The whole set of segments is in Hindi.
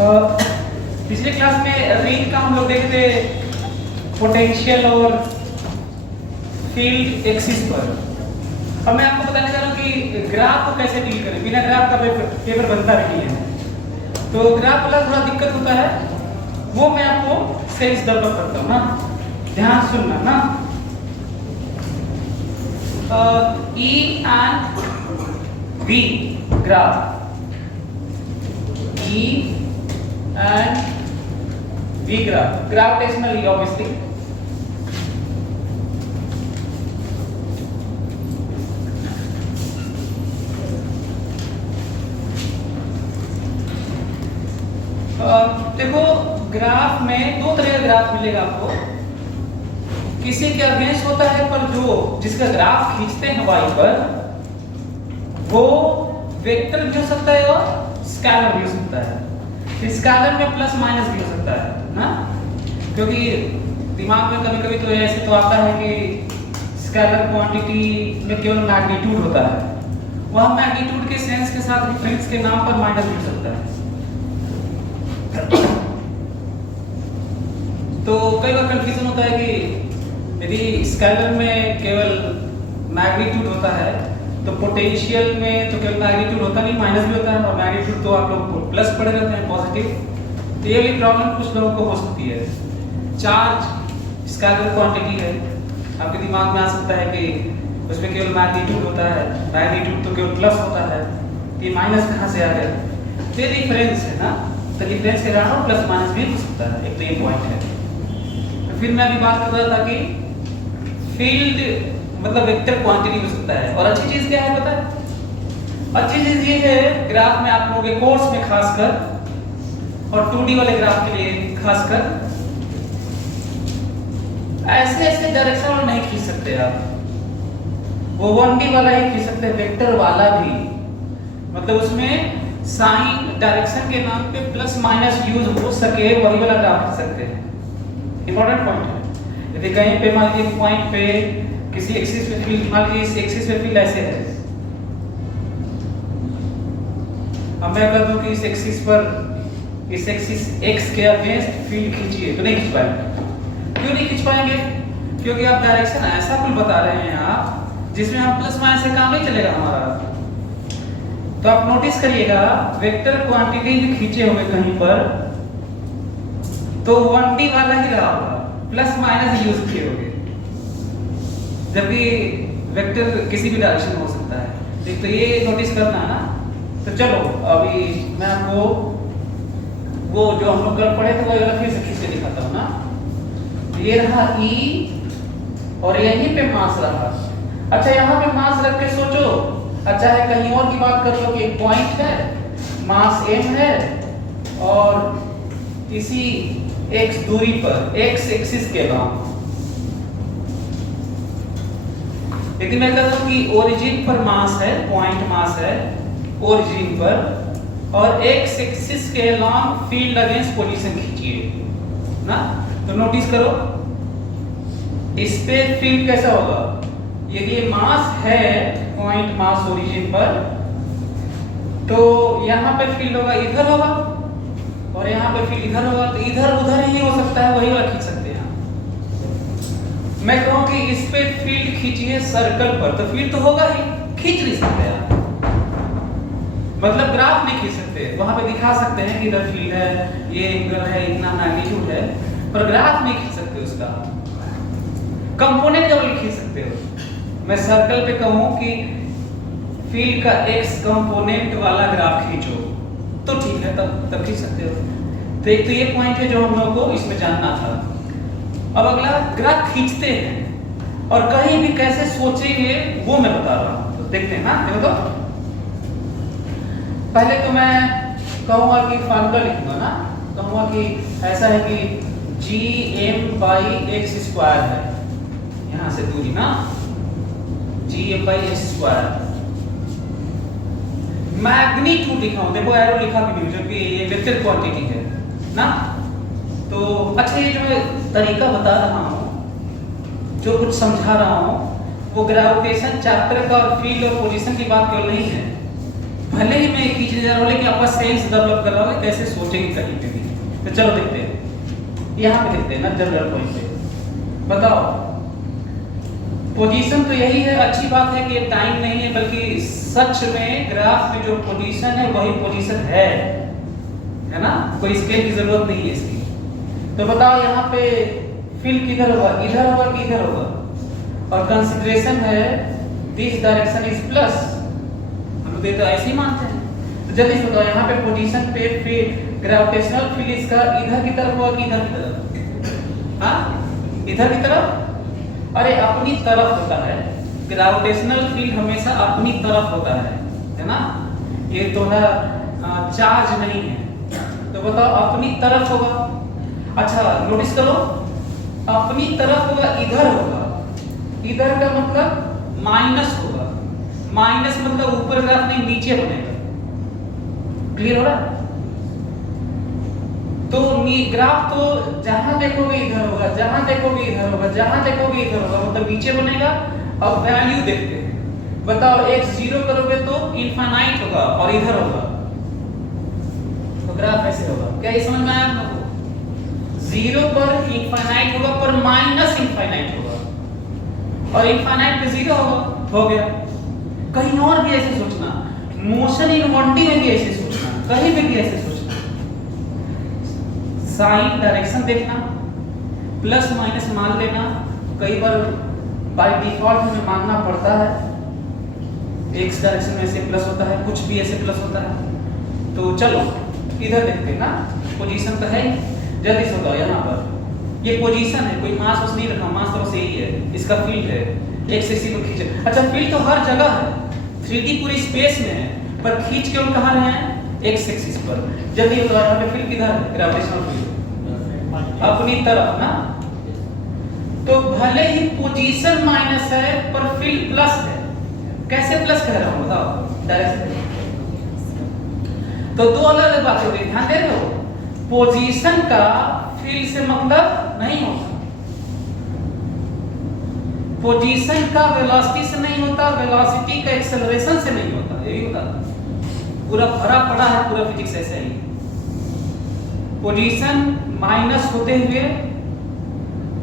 पिछले क्लास में रेंज का हम लोग देखे थे पोटेंशियल और फील्ड एक्सिस पर। अब मैं आपको बताने जा रहा हूँ कि ग्राफ को कैसे डील करें। बिना ग्राफ का पेपर बनता नहीं है, तो ग्राफ वाला थोड़ा दिक्कत होता है, वो मैं आपको सेंस डेवलप करता हूँ ना, ध्यान सुनना ना। E and V graph, E and V graph, gravitationally obviously। देखो ग्राफ में दो तरह का ग्राफ मिलेगा आपको। किसी के अगेंस्ट होता है, पर जो जिसका ग्राफ खींचते हैं y पर, वो वेक्टर भी हो सकता है और स्केलर भी हो सकता है। स्केलर में प्लस माइनस भी हो सकता है ना, क्योंकि दिमाग में कभी कभी तो ऐसे तो आता है कि स्केलर क्वांटिटी में केवल मैग्नीट्यूड होता है, वह मैग्नीट्यूड के सेंस के साथ डिफरेंस के नाम पर माइनस भी हो सकता है। तो कई बार कंफ्यूजन होता है कि यदि स्केलर में केवल मैग्नीट्यूड होता है तो पोटेंशियल में तो केवल मैग्नीट्यूड होता नहीं, माइनस भी होता है, और मैग्नीट्यूड तो आप लोग प्लस पढ़े रहते हैं, पॉजिटिव। तो ये वाली प्रॉब्लम कुछ लोगों को हो सकती है। चार्ज स्केलर क्वांटिटी है, आपके दिमाग में आ सकता है कि उसमें केवल मैग्नीट्यूड होता है, मैग्नीट्यूड तो केवल प्लस होता है, तो ये माइनस कहाँ से आ गया? तो ये डिफरेंस है ना, तो डिफरेंस के कारण प्लस माइनस भी हो सकता है, एक तो ये पॉइंट है। फिर मैं अभी बात कर रहा था कि फील्ड मतलब वेक्टर क्वांटिटी हो सकता है। और अच्छी चीज क्या है पता है? अच्छी चीज ये है, ग्राफ में आप लोगों के कोर्स में खासकर और 2D वाले ग्राफ के लिए खासकर, ऐसे ऐसे डायरेक्शन में नहीं खींच सकते आप, वो 1D वाला ही खींच सकते हैं, वेक्टर वाला भी। मतलब उसमें साइन डायरेक्शन के नाम पे प्लस माइनस यूज हो सके, वही वाला ग्राफ खींच सकते हैं। इंपॉर्टेंट पॉइंट है। यदि कहीं पे मान लीजिए पॉइंट पे किसी एक्सिस पे फील्ड, मान लीजिए इस एक्सिस पे फील्ड ऐसे है, अब मैं कह दूं कि इस एक्सिस पर, इस एक्सिस x के अगेंस्ट फील्ड खींचिए, तो नहीं खींच पाएंगे। क्यों नहीं खींच पाएंगे? क्योंकि आप डायरेक्शन ऐसा कुछ बता रहे हैं आप जिसमें हम प्लस माइनस से काम नहीं चलेगा हमारा। तो आप नोटिस करिएगा, वेक्टर क्वांटिटी भी खींचे हुए कहीं पर तो 1D वाला ही रहा होगा, प्लस माइनस यूज किए होंगे, जबकि वेक्टर किसी भी डायरेक्शन में हो सकता है। एक तो ये नोटिस करना ना। तो चलो अभी मैं आपको वो जो हम लोग कल पढ़े थे वो फिर से खींच के दिखाता हूँ ना। ये रहा E और यहीं पे मास रहा। अच्छा यहाँ पे मास रख के सोचो, अच्छा है कहीं और की बात कर लो कि एक पॉइंट है, मास m है, और इसी x दूरी पर x एक्सिस के नाम, यदि मैं कहता हूं कि ओरिजिन पर मास है, पॉइंट मास है ओरिजिन पर, और x एक्सिस के लॉन्ग फील्ड अगेंस्ट पोजीशन खींचिए ना, तो नोटिस करो इस पे फील्ड कैसा होगा। यदि ये मास है, पॉइंट मास ओरिजिन पर, तो यहाँ पे फील्ड होगा इधर होगा, और यहाँ पे फील्ड इधर होगा, तो इधर उधर ही हो सकता है, वही वाला खींच सकते हैं। मैं कहूँ कि इस पे फील्ड खींचिए सर्कल पर, तो फील्ड तो होगा ही, खींच नहीं सकते आप, मतलब ग्राफ नहीं खींच सकते। वहां पे दिखा सकते हैं कि इधर फील्ड है, ये एंगल है, इतना मैग्नीट्यूड है, पर ग्राफ नहीं खींच सकते उसका। कंपोनेंट केवल खींच सकते हो। मैं सर्कल पे कहूँ कि फील्ड का x कंपोनेंट वाला ग्राफ खींचो, तो ठीक है, तब खींच सकते हो। तो एक तो ये पॉइंट है जो हम लोगों को इसमें जानना था। अब अगला, ग्राफ खींचते हैं और कहीं भी कैसे सोचेंगे वो मैं बता रहा हूं, तो देखते हैं ना। देखो तो पहले तो मैं कहूंगा कि फार्मूला लिखूंगा ना, कहूंगा कि ऐसा है कि gm/x² है, यहां से दूरी ना, gm/x²। मैग्नीट्यूड लिखा हूं, देखो एरो लिखा भी नहीं, जो कि ये वेक्टर क्वांटिटी है ना। तो अच्छा, ये जो मैं तरीका बता रहा हूं, जो कुछ समझा रहा हूं, वो ग्रेविटेशन चैप्टर का और फील्ड और पोजीशन की बात केवल नहीं है। भले ही मैं में खींचने जा रहा हूँ, लेकिन आपका सेंस डेवलप कर रहा हूँ कैसे सोचेंगे कहीं पे भी। तो चलो देखते हैं, यहाँ पे देखते हैं ना जनरल पॉइंट पे। बताओ पोजीशन तो यही है, अच्छी बात है कि ये टाइम नहीं है, बल्कि सच में ग्राफ में जो पोजीशन है वही पोजीशन है ना, कोई स्केल की जरूरत नहीं है इसकी। तो बताओ यहाँ पे फील्ड किधर होगा, इधर होगा कि इधर होगा, और कंसीडरेशन है दिस डायरेक्शन इज प्लस, हम लोग तो ऐसे ही मानते हैं। तो जल्दी से बताओ यहाँ पे पोजीशन पे फील्ड ग्रेविटेशनल फील्ड इसका इधर की तरफ होगा कि इधर की तरफ, हाँ इधर की तरफ, अरे अपनी तरफ होता है, ग्रेविटेशनल फील्ड हमेशा अपनी तरफ होता है ना, ये तो है चार्ज नहीं है। तो बताओ अपनी तरफ होगा, अच्छा नोटिस करो अपनी तरफ होगा, इधर होगा, इधर का मतलब माइनस होगा, माइनस मतलब ऊपर ग्राफ नहीं नीचे बनेगा, क्लियर हो रहा? तो ग्राफ तो जहां देखोगे इधर होगा, जहां देखोगे इधर होगा, जहां देखोगे इधर होगा, मतलब नीचे बनेगा। अब वैल्यू देखते हैं, बताओ x 0 करोगे तो इनफाइनाइट होगा और इधर होगा, तो ग्राफ ऐसे होगा। क्या ये समझ में आया आप लोगों को? 0 पर इनफाइनाइट होगा, पर माइनस इनफाइनाइट होगा, और इनफाइनाइट पे 0 होगा, हो गया। कहीं और भी ऐसे सोचना, मोशन इन 1D में भी ऐसे सोचना, कहीं पे भी ऐसे सोचना, साइन डायरेक्शन देखना, प्लस माइनस मान लेना, कई बार बाय डिफॉल्ट हमें मानना पड़ता है, एक्स डायरेक्शन में ऐसे प्लस होता है, कुछ भी ऐसे प्लस होता है। तो चलो इधर देखते हैं ना, पोजीशन तो है, जल्दी से बताओ यहाँ पर ये पोजीशन है, कोई मास उस नहीं रखा, मास तो बस यही है, इसका फील्ड है, एक्स एक्सिस को खींचे। अच्छा फील्ड तो हर जगह है, 3D पूरी स्पेस में है, पर खींच के हम कहाँ रहे हैं, एक्स एक्सिस पर। जल्दी बताओ यहाँ पे फील्ड किधर है, ग्रेविटेशनल फील्ड अपनी तरफ ना। तो भले ही पोजीशन माइनस है पर फील्ड प्लस है, कैसे प्लस कह रहा हूं बताओ डायरेक्शन। तो दो अलग अलग बातें हो रही, ध्यान दे रहे हो, पोजीशन का फील्ड से मतलब नहीं होता, पोजीशन का वेलोसिटी से नहीं होता, वेलोसिटी का एक्सेलरेशन से नहीं होता, ये भी बता, पूरा भरा पड़ा है पूरा फिजिक्स ऐसे ही। पोजीशन माइनस होते हुए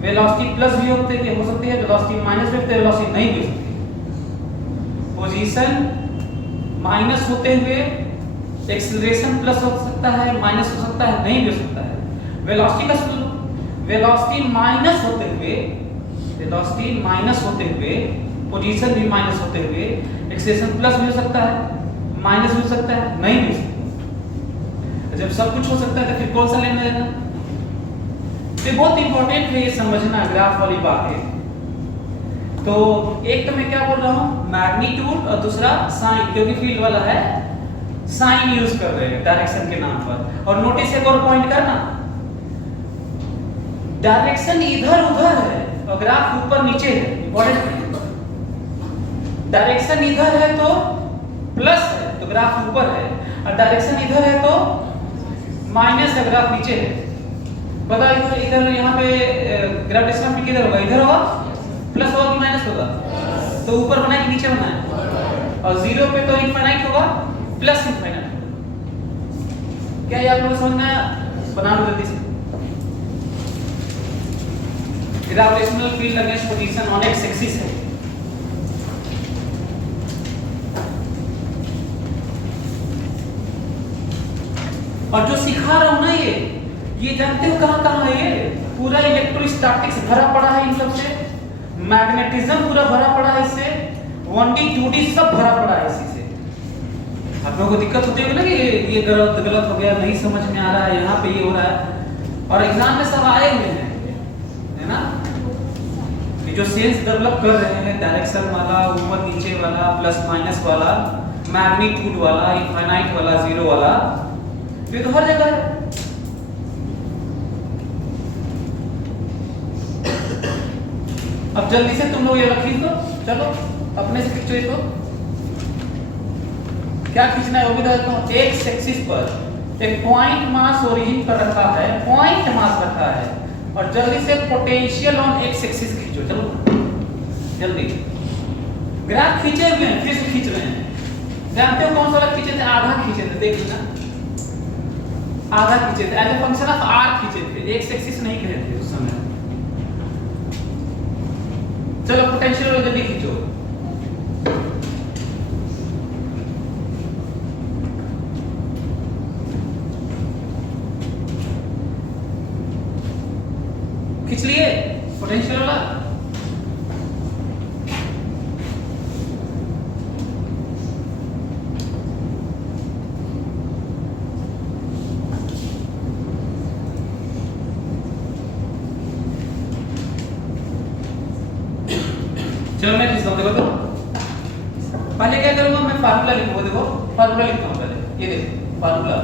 वेलोसिटी प्लस भी हो सकती है, वेलोसिटी माइनस भी होती है, वेलोसिटी नहीं भी हो सकती। पोजीशन माइनस होते हुए एक्सेलरेशन प्लस हो सकता है, माइनस हो सकता है, नहीं भी हो सकता है। वेलोसिटी का सुन लो, वेलोसिटी माइनस होते हुए, वेलोसिटी माइनस होते हुए, पोजीशन भी माइनस होते हुए एक्सेलरेशन प्लस भी हो सकता है, माइनस भी हो सकता है, नहीं भी हो सकता। जब सब कुछ हो सकता है तो फिर कौन सा लेना देना? ये बहुत इंपॉर्टेंट है ये समझना, ग्राफ वाली बात है। तो एक तो मैं क्या बोल रहा हूं, मैग्नीट्यूड, और दूसरा साइन, क्योंकि फील्ड वाला है साइन यूज कर रहे हैं डायरेक्शन के नाम पर। और नोटिस एक और पॉइंट करना, डायरेक्शन इधर उधर है और ग्राफ ऊपर नीचे है, इंपॉर्टेंट। डायरेक्शन इधर है तो प्लस है तो ग्राफ ऊपर है, और डायरेक्शन इधर है तो माइनस है, ग्राफ नीचे है। बताओ इधर इधर यहाँ पे ग्रेविटेशनल फील्ड किधर होगा, इधर होगा, प्लस होगा कि माइनस होगा, तो ऊपर बना है कि नीचे बना है, और 0 पे तो इनफाइनाइट होगा, प्लस इनफाइनाइट होगा। क्या ये आप लोग समझना है? बना लो जल्दी से। Gravitational field against position on x axis है, और जो सिखा रहा हूं ना ये जानते हो कहां कहां है, ये पूरा इलेक्ट्रोस्टैटिक्स भरा पड़ा है इन सब से, मैग्नेटिज्म पूरा भरा पड़ा है इससे, 1D 2D सब भरा पड़ा है इसी से। आप लोगों को दिक्कत होती होगी ना कि ये गलत हो गया, नहीं समझ में आ रहा है, यहाँ पे ये हो रहा है, और एग्जाम में सब आए हुए हैं, है ना। ये जो सेंस डेवलप कर रहे हैं, डायरेक्शन वाला, ऊपर नीचे वाला, प्लस माइनस वाला, मैग्नीट्यूड वाला, इनफाइनाइट वाला, 0 वाला, ये तो हर जगह है। अब जल्दी से तुम लोग ये रखी दो, चलो अपने से खींचो इसको। क्या खींचना है वो भी बताता हूं। एक्स एक्सिस पर एक पॉइंट मास ओरिजिन पर रखा है, पॉइंट मास रखा है, और जल्दी से पोटेंशियल ऑन एक्स एक्सिस खींचो, चलो जल्दी। ग्राफ खींचे हुए हैं, फिर से खींच रहे हैं, जानते हो कौन सा वाला खींचे थे? आधा खींचे थे, देख लेना, आधा खींचे थे, as a function of R खींचे थे, एक्स एक्सिस नहीं कहे थे उस समय। चलो पोटेंशियल जल्दी खींचो। खींच लिए पोटेंशियल वाला? चलो मैं खींचता हूँ, देखो तो पहले क्या करूंगा, मैं फार्मूला लिखूंगा, देखो फार्मूला लिखता हूँ पहले, ये देखो formula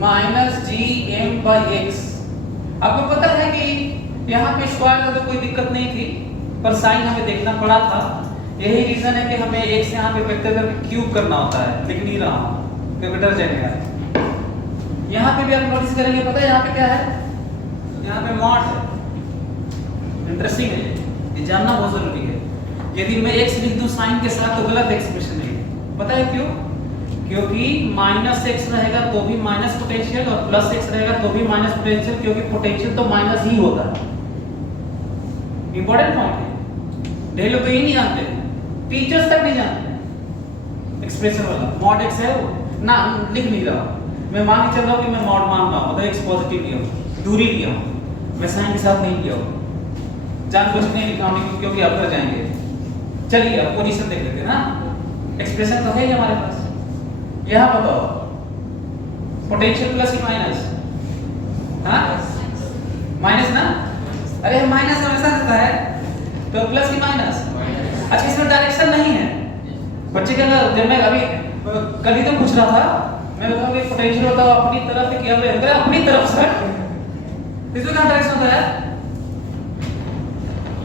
minus G M by X. आपको पता है कि यहाँ पे स्क्वायर का तो कोई दिक्कत नहीं थी, पर साइन हमें देखना पड़ा था। यही रीजन है कि हमें एक से यहाँ पे वेक्टर करके क्यूब करना होता है, लिख नहीं रहा हूँ क्योंकि डर जाएगा। यहाँ पे भी आप नोटिस करेंगे, पता है यहाँ पे क्या है, यहाँ पे मॉड है। इंटरेस्टिंग है, ये जानना बहुत जरूरी है। यदि मैं x लिख दूं साइन के साथ तो गलत एक्सप्रेशन है, पता है क्यों? क्योंकि माइनस एक्स रहेगा तो भी माइनस पोटेंशियल और प्लस एक्स रहेगा तो भी माइनस पोटेंशियल, क्योंकि पोटेंशियल तो माइनस ही होता है। इंपॉर्टेंट पॉइंट है, ढेर लोग तो ये नहीं जानते, टीचर्स तक नहीं जानते। एक्सप्रेशन वाला मॉड एक्स है वो ना, लिख नहीं रहा मैं, मान के चल रहा हूँ कि मैं मॉड मान रहा हूँ, मतलब एक्स पॉजिटिव लिया हूँ, दूरी लिया हूँ, मैं साइन के साथ नहीं लिया हूँ, जानबूझ के नहीं लिखा हूँ क्योंकि आप कर जाएंगे। चलिए अब पोजीशन देख लेते हैं ना, एक्सप्रेशन तो है ही हमारे पास। यहाँ बताओ पोटेंशियल प्लस ही माइनस, हाँ माइनस ना, अरे माइनस हमेशा रहता है, तो प्लस ही माइनस। अच्छा इसमें डायरेक्शन नहीं है बच्चे क्या, जब मैं अभी कल ही तो पूछ रहा था, मैं बताऊँ कि पोटेंशियल होता है अपनी तरफ से किया हुआ, अपनी तरफ से, इसमें कहाँ डायरेक्शन होता है?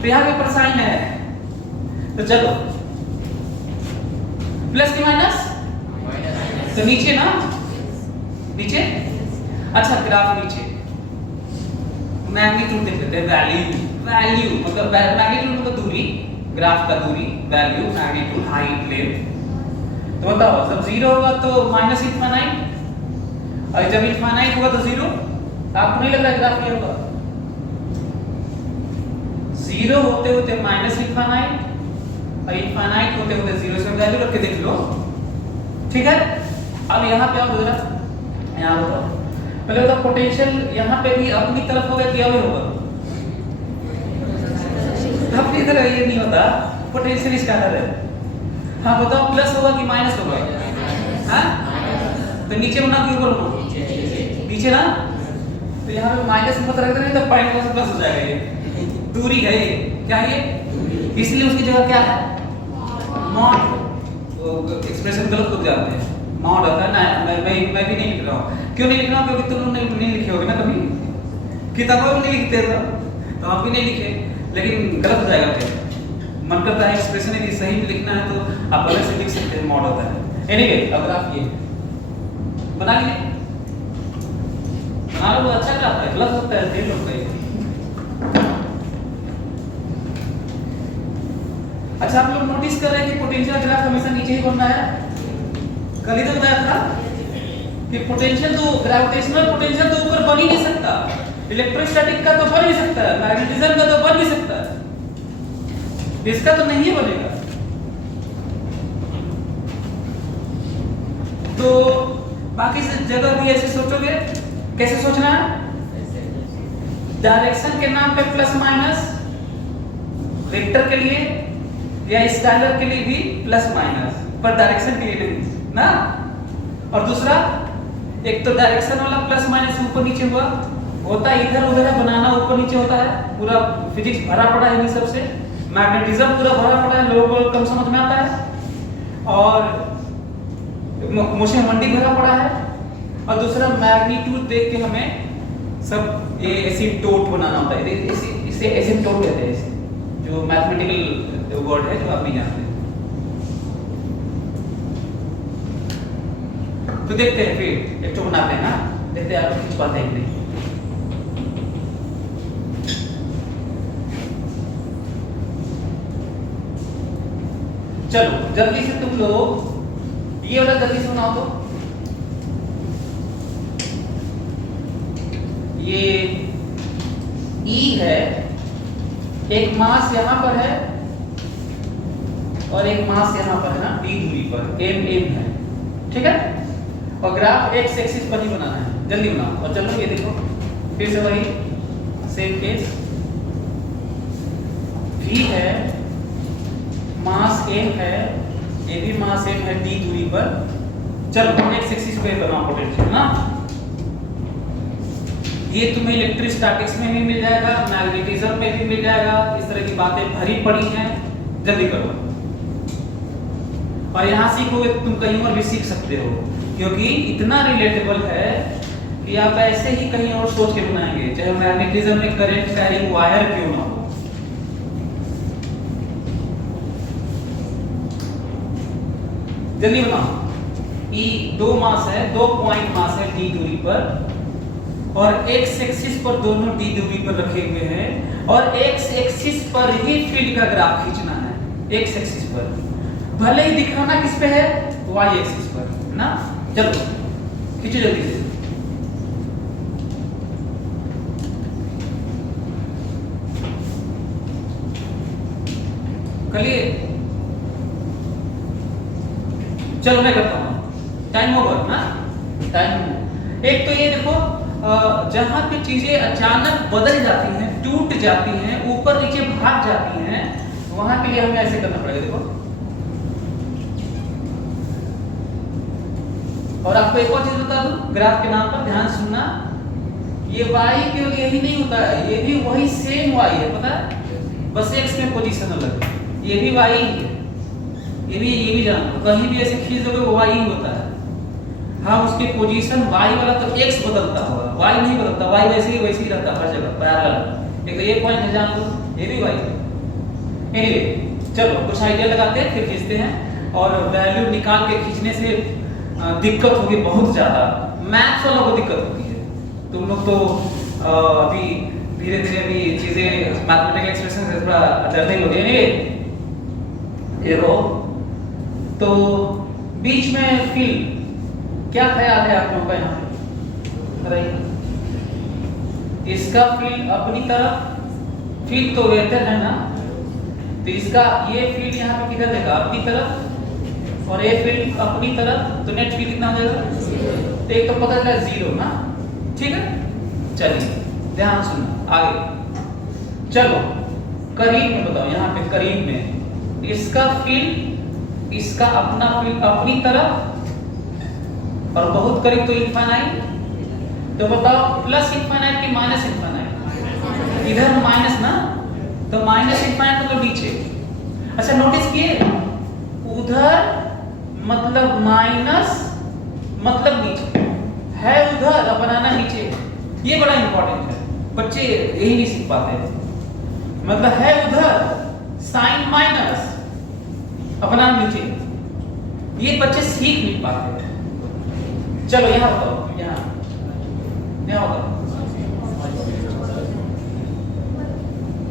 तो यहाँ पे ऊपर साइन है, तो चलो प्लस की माइनस, तो नीचे ना, नीचे, अच्छा ग्राफ नीचे, मैग्नीट्यूड देख लेते हैं, वैल्यू, वैल्यू मतलब मैग्नीट्यूड मतलब दूरी, ग्राफ का दूरी, वैल्यू, मैग्नीट्यूड, हाइट, लेंथ। तो बताओ जब जीरो होगा तो माइनस इनफाइनाइट, और जब इनफाइनाइट होगा तो जीरो। आपको नहीं लग रहा ग्राफ ये होगा? जीरो होते होते माइनस इनफाइनाइट और इनफाइनाइट होते होते जीरो, इसमें वैल्यू रख के देख लो, ठीक है। अब यहाँ पे आओ जरा, यहाँ बताओ पहले बताओ पोटेंशियल यहाँ पे भी अपनी तरफ होगा क्या होगा? अपनी तरफ ये नहीं होता, पोटेंशियल स्केलर है। हाँ बताओ प्लस होगा कि माइनस होगा? हाँ तो नीचे बना क्यों बोलो, नीचे ना, तो यहाँ पे माइनस मत रख देना, तो पॉइंट में प्लस हो जाएगा, ये दूरी है, ये क्या है ये, इसलिए उसकी जगह क्या है, मॉड। एक्सप्रेशन गलत हो जाते हैं, मॉड होता है ना, मैं भी नहीं लिख रहा हूँ। क्यों नहीं लिख रहा हूँ? क्योंकि तुम नहीं लिखे होगे ना कभी, किताबों में नहीं लिखते तो आप भी नहीं लिखे, लेकिन गलत हो जाएगा फिर। मन करता है एक्सप्रेशन यदि सही में लिखना है तो आप अलग से लिख सकते हैं, मॉड होता है। एनीवे अगर आप ये बना लिए, बना लो, अच्छा ग्राफ है, गलत होता है, देख लो कहीं। अच्छा आप लोग नोटिस कर रहे हैं कि पोटेंशियल ग्राफ हमेशा नीचे ही बनना है। कल ही तो बताया था कि पोटेंशियल तो, ग्रेविटेशनल पोटेंशियल तो ऊपर बन ही नहीं सकता, इलेक्ट्रोस्टैटिक का तो बन ही सकता है, मैग्नेटिज्म का तो बन ही सकता है, इसका तो नहीं बनेगा। तो बाकी से जगह भी ऐसे सोचोगे, कैसे सोचना है? डायरेक्शन के नाम पे प्लस माइनस, वेक्टर के लिए या स्केलर के लिए भी प्लस माइनस, पर डायरेक्शन के लिए नहीं ना। और दूसरा, एक तो डायरेक्शन वाला प्लस माइनस ऊपर नीचे हुआ, होता है इधर उधर बनाना, ऊपर नीचे होता है, पूरा फिजिक्स भरा पड़ा है इन सबसे, मैग्नेटिज्म पूरा भरा पड़ा है, लोगों को कम समझ में आता है, और मोशन मंडी भरा पड़ा है, और दूसरा मैग्नीट्यूड देख के हमें सब ये एसिम्प्टोट बनाना होता है, इसे एसिम्प्टोट कहते हैं, जो मैथमेटिकल वर्ड है जो आप नहीं जानते। तो देखते हैं फिर एक तो बनाते हैं ना, देखते हैं आप कुछ बात है कि नहीं। चलो जल्दी से तुम लोग ये वाला जल्दी से बनाओ तो। ये E है, एक मास यहां पर है और एक मास यहां पर है ना, d दूरी पर m है, ठीक है। और ग्राफ x एक्सिस पर ही बनाना है, जल्दी बनाओ। और चलो ये देखो फिर से वही सेम केस, v है, मास m है, ये भी मास m है d दूरी पर। चलो x एक्सिस पे बनाओ पोटेंशियल ना। ये तुम्हें इलेक्ट्रोस्टैटिक्स में भी मिल जाएगा, मैग्नेटिज्म में भी मिल जाएगा, इस तरह की बातें भरी पड़ी हैं, जल्दी करो। और यहाँ सीखोगे तुम कहीं और भी सीख सकते हो, क्योंकि इतना रिलेटेबल है कि आप ऐसे ही कहीं और सोच के बनाएंगे, चाहे मैग्नेटिज्म में करंट कैरिंग वायर क्यों ना हो। जल्दी बनाओ। E दो मास है, 2 पॉइंट मास है d दूरी पर, और x एक्सिस पर दोनों d दूरी पर रखे हुए हैं, और x एक्सिस पर ही फील्ड का ग्राफ खींचना है, x एक्सिस पर, भले ही दिखाना किस पे है, y एक्सिस पर ना। चलो खींचो जल्दी से। कलिए चलो मैं करता हूं, टाइम ओवर ना, टाइम। एक तो ये देखो जहां पे चीजें अचानक बदल जाती हैं, टूट जाती हैं, ऊपर नीचे भाग जाती हैं, वहां के लिए हमें ऐसे करना पड़ेगा। देखो, और आपको एक और चीज बता दूं, ग्राफ के नाम पर ध्यान सुनना, ये y केवल यही नहीं होता है, ये भी वही सेम y है, पता है, बस x में पोजीशन अलग है। ये भी y है, ये भी जान लो, कहीं भी ऐसे खींच दोगे वो y ही होता है। हाँ, उसकी पोजीशन y वाला तो x बदलता होगा, y नहीं बदलता, y वैसे ही रहता हर जगह पैरेलल। एक तो ये पॉइंट है, जान लो, ये भी y है। एनीवे, चलो कुछ आइडिया लगाते हैं, फिर खींचते हैं। और वैल्यू निकाल के खींचने से दिक्कत होगी बहुत ज्यादा, मैथ्स वालों को दिक्कत होती है। तुम लोग तो अभी धीरे धीरे भी चीजें मैथमेटिकल एक्सप्रेशन से थोड़ा डरने लगे। देखो तो बीच में फील्ड, क्या ख्याल है आप लोगों का यहाँ पे बताइए। इसका फील्ड अपनी तरफ, फील्ड तो वेक्टर है ना, तो इसका ये फील्ड यहाँ पे किधर देगा, अपनी तरफ, और ये फील्ड अपनी तरफ, तो नेट फील्ड कितना हो जाएगा, तो एक तो पता चला 0 ना, ठीक है। चलिए ध्यान सुनना आगे। चलो करीब में बताओ, यहाँ पे करीब में इसका फील्ड, इसका अपना फील्ड अपनी तरफ, और बहुत करीब तो इनफाइनाइट। तो बताओ प्लस इनफाइनाइट की माइनस इनफाइनाइट, इधर माइनस ना, तो माइनस इनफाइनाइट मतलब नीचे। अच्छा नोटिस किए, उधर मतलब माइनस मतलब नीचे है, उधर और बनाना नीचे, ये बड़ा इंपॉर्टेंट है, बच्चे यही नहीं सीख पाते। मतलब है उधर साइन माइनस अपना नीचे, ये बच्चे सीख नहीं पाते। चलो यहाँ बताओ, यहाँ बताओ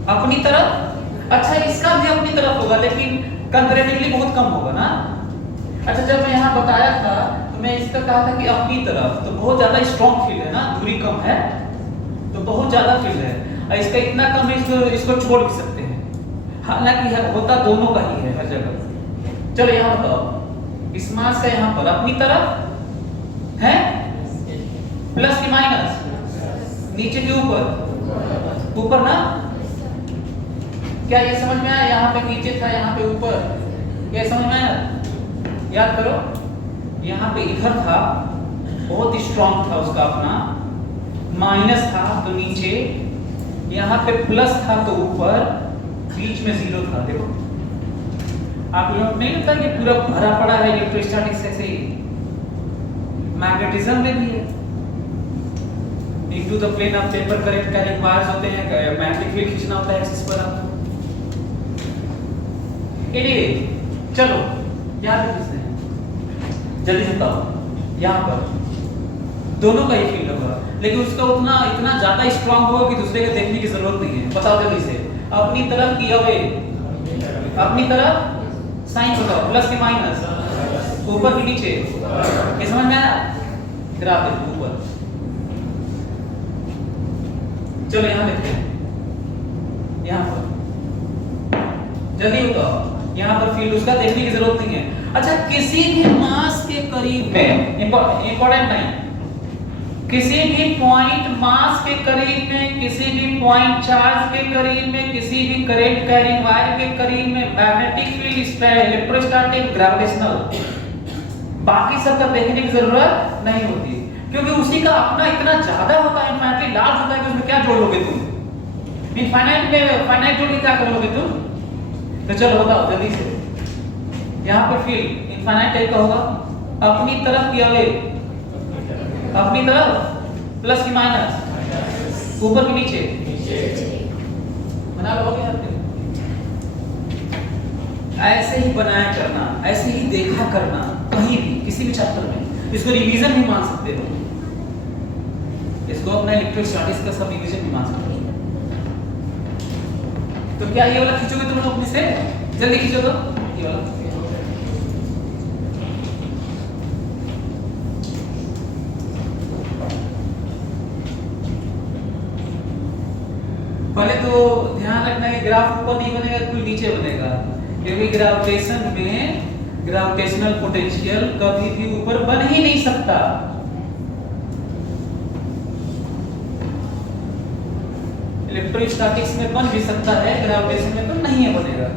अपनी तरफ। अच्छा इसका भी अपनी तरफ होगा, लेकिन कंपैरेटिवली बहुत कम होगा ना। अच्छा जब मैं यहाँ बताया था तो मैं इसका कहा था कि अपनी तरफ, तो बहुत ज्यादा स्ट्रॉन्ग फील्ड है ना, दूरी कम है तो बहुत ज्यादा फील्ड है, और इसका इतना कम है इसको छोड़ भी सकते हैं, हालांकि होता दोनों का ही है हर जगह। चलो यहाँ बताओ, इस मास का यहाँ पर अपनी तरफ है, प्लस की माइनस, नीचे के ऊपर, ऊपर ना, क्या ये समझ में आया, यहाँ पे नीचे था यहाँ पे ऊपर, ये समझ में आया। याद करो, यहाँ पे इधर था, बहुत स्ट्रॉन्ग था उसका अपना, माइनस था तो नीचे, यहाँ पे प्लस था तो ऊपर, बीच में 0 था। देखो आप लोग नहीं लगता कि पूरा भरा पड़ा है इलेक्ट्रोस्टैटिक्स ऐसे ही, मैग्नेटिज्म में भी है। Into the plane of paper current carrying wires होते हैं, मैग्नेटिक फील्ड खींचना होता है एक्सिस पर आपको। चलो याद रखिए, जल्दी से बताओ, यहाँ पर दोनों का ही फील्ड होगा, लेकिन उसका उतना इतना ज्यादा स्ट्रांग होगा कि दूसरे के देखने की जरूरत नहीं है। बताओ जल्दी से, अपनी तरफ की अवे, अपनी तरफ साइन बताओ, प्लस की माइनस, ऊपर कि नीचे? ये समझ में आया? ग्राफ देखो ऊपर। चलो यहाँ देखते हैं, यहाँ पर जल्दी बताओ, यहाँ पर फील्ड उसका देखने की जरूरत नहीं है। अच्छा, किसी भी मास के करीब में, इंपॉर्टेंट नहीं, किसी भी पॉइंट मास के करीब में, किसी भी पॉइंट चार्ज के करीब में, किसी भी करंट कैरिंग वायर के करीब में मैग्नेटिक फील्ड, इलेक्ट्रोस्टैटिक, ग्रेविटेशनल, बाकी सब का देखने की जरूरत नहीं होती, क्योंकि उसी का अपना इतना ज्यादा होता है, इनफाइनाइटली लार्ज होता है कि उसमें क्या जोड़ लोगे तुम? इनफाइनाइट में फाइनाइट जोड़ के क्या कर लोगे तुम? तो चलो बताओ जल्दी से। यहाँ पे फील्ड इनफाइनाइट टाइप का होगा, अपनी तरफ की अवे, अपनी तरफ प्लस की माइनस, ऊपर की नीचे, बना लोगे यहाँ पे। ऐसे ही बनाया करना, ऐसे ही देखा करना, कहीं भी किसी भी चैप्टर में। इसको रिवीजन भी मान सकते हो, इसको अपना इलेक्ट्रोस्टैटिक्स का सब रिवीजन भी मान सकते हो। तो क्या ये वाला खींचोगे तुम लोग अपने से? जल्दी खींचो तो ये वाला। पहले तो ध्यान रखना है ग्राफ ऊपर नहीं बनेगा, कोई नीचे बनेगा, क्योंकि ग्रेविटेशन में ग्रेविटेशनल पोटेंशियल कभी भी ऊपर बन ही नहीं सकता। इलेक्ट्रोस्टैटिक्स में बन भी सकता है, ग्रेविटेशन में तो नहीं है बनेगा।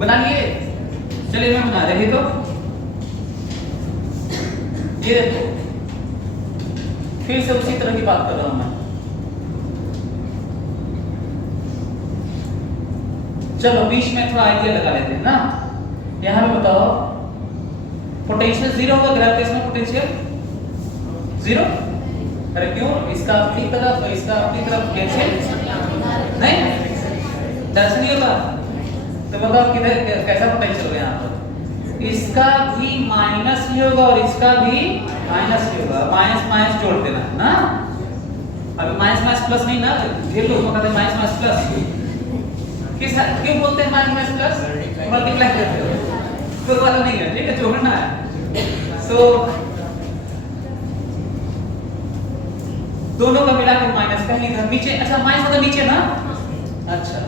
बना लिए? चलिए मैं बना रही तो ये देखो, फिर से उसी तरह की बात कर रहा हूं मैं। चलो बीच में थोड़ा आइडिया लगा लेते हैं ना। यहां पे बताओ, पोटेंशियल जीरो होगा, ग्रेविटेशनल पोटेंशियल जीरो। अरे क्यों? इसका अपनी तरफ, इसका अपनी तरफ पोटेंशियल नहीं, दर्शन नहीं होगा। तो बताओ किधर कैसा पोटेंशियल होगा? यहाँ पर इसका भी माइनस ही होगा और इसका भी माइनस ही होगा। माइनस माइनस जोड़ देना ना, अभी माइनस माइनस प्लस नहीं ना, ढेर लोग कहते हैं माइनस माइनस प्लस। किस क्यों बोलते हैं माइनस माइनस प्लस? मल्टीप्लाई करते हो, कोई वाला नहीं है, ठीक है, जोड़ना है। तो दोनों का मिलाकर माइनस का इधर नीचे, अच्छा माइनस मतलब नीचे ना। अच्छा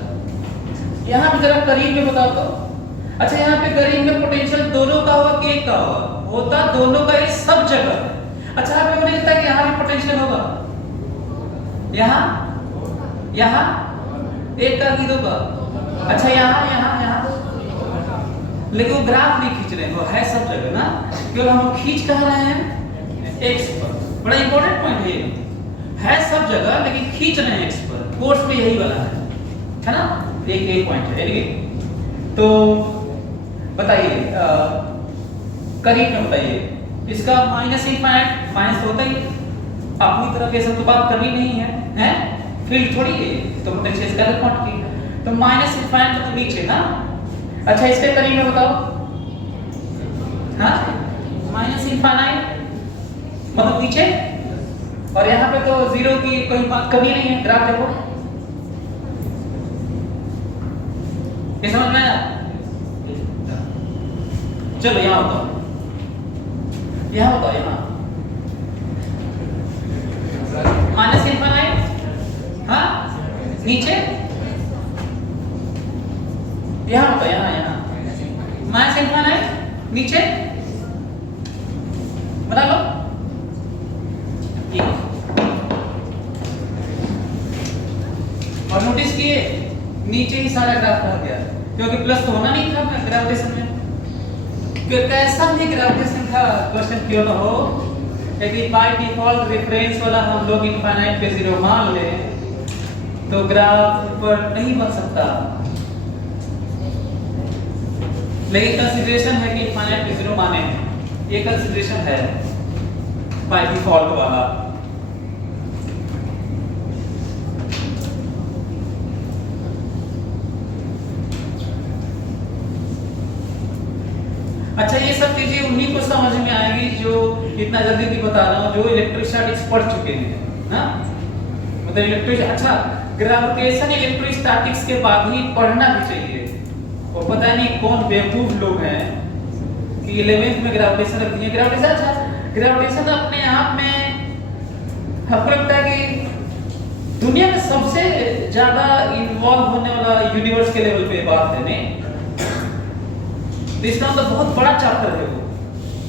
यहाँ पे जरा करीब में बताओ तो। अच्छा यहाँ पे करीब में पोटेंशियल दोनों का होगा कि एक का होगा? होता दोनों का ही सब जगह। अच्छा आप लोगों ने लिखा कि यहाँ भी पोटेंशियल होगा, यहाँ एक का कि दो का? अच्छा यहाँ लेकिन वो ग्राफ नहीं खींच रहे हैं, वो है सब जगह ना, केवल हम खींच कहाँ रहे हैं? एक्स पर। बड़ा इंपॉर्टेंट पॉइंट है ये, है सब जगह लेकिन खींच रहे हैं एक्स पर। कोर्स में यही वाला है ना, एक पॉइंट है। तो बताइए करीब में बताइए, इसका माइनस इनफाइनाइट, माइनस होता ही अपनी तरफ, ये सब तो बात करनी नहीं है, हैं? फील्ड थोड़ी है तो पोटेंशियल स्केलर क्वांटिटी, तो माइनस इनफाइनाइट तो नीचे ना। अच्छा इसके करीब में बताओ, हाँ माइनस इनफाइनाइट मतलब नीचे, और यहाँ पे तो जीरो की कोई बात कभी नहीं है। ग्राफ देखो, ये समझ में आया? चलो यहाँ बताओ, यहाँ माइनस इनफाइनाइट, हाँ नीचे, यहाँ बताओ, यहाँ माइनस इनफाइनाइट नीचे, बना लो। और नोटिस किए नीचे ही सारा ग्राफ रह गया, क्योंकि प्लस तो होना नहीं था ग्रेविटेशन में। कैसा भी ग्रेविटेशन का क्वेश्चन क्यों ना हो, यदि बाय डिफॉल्ट रेफरेंस वाला हम लोग इनफाइनाइट पे जीरो मान ले तो ग्राफ पर नहीं बन सकता। लेकिन कंसीडरेशन है कि इनफाइनाइट पे जीरो माने, ये कंसीडरेशन है बाय डिफॉल्ट वाला। अच्छा ये सब चीजें उन्हीं को समझ में आएगी जो इतना जल्दी बता रहा हूँ, जो इलेक्ट्रोस्टैटिक्स पढ़ चुके हैं ना। मतलब अच्छा, ग्रेविटेशन इलेक्ट्रोस्टैटिक्स के बाद ही पढ़ना भी चाहिए। और पता नहीं कौन बेवकूफ लोग हैं कि 11th में ग्रेविटेशन रखती है। ग्रेविटेशन अच्छा, ग्रेविटेशन अपने आप में हमको लगता है कि दुनिया में सबसे ज्यादा इन्वॉल्व होने वाला यूनिवर्स के लेवल पे बात है नहीं, तो इसका मतलब बहुत बड़ा चैप्टर है वो,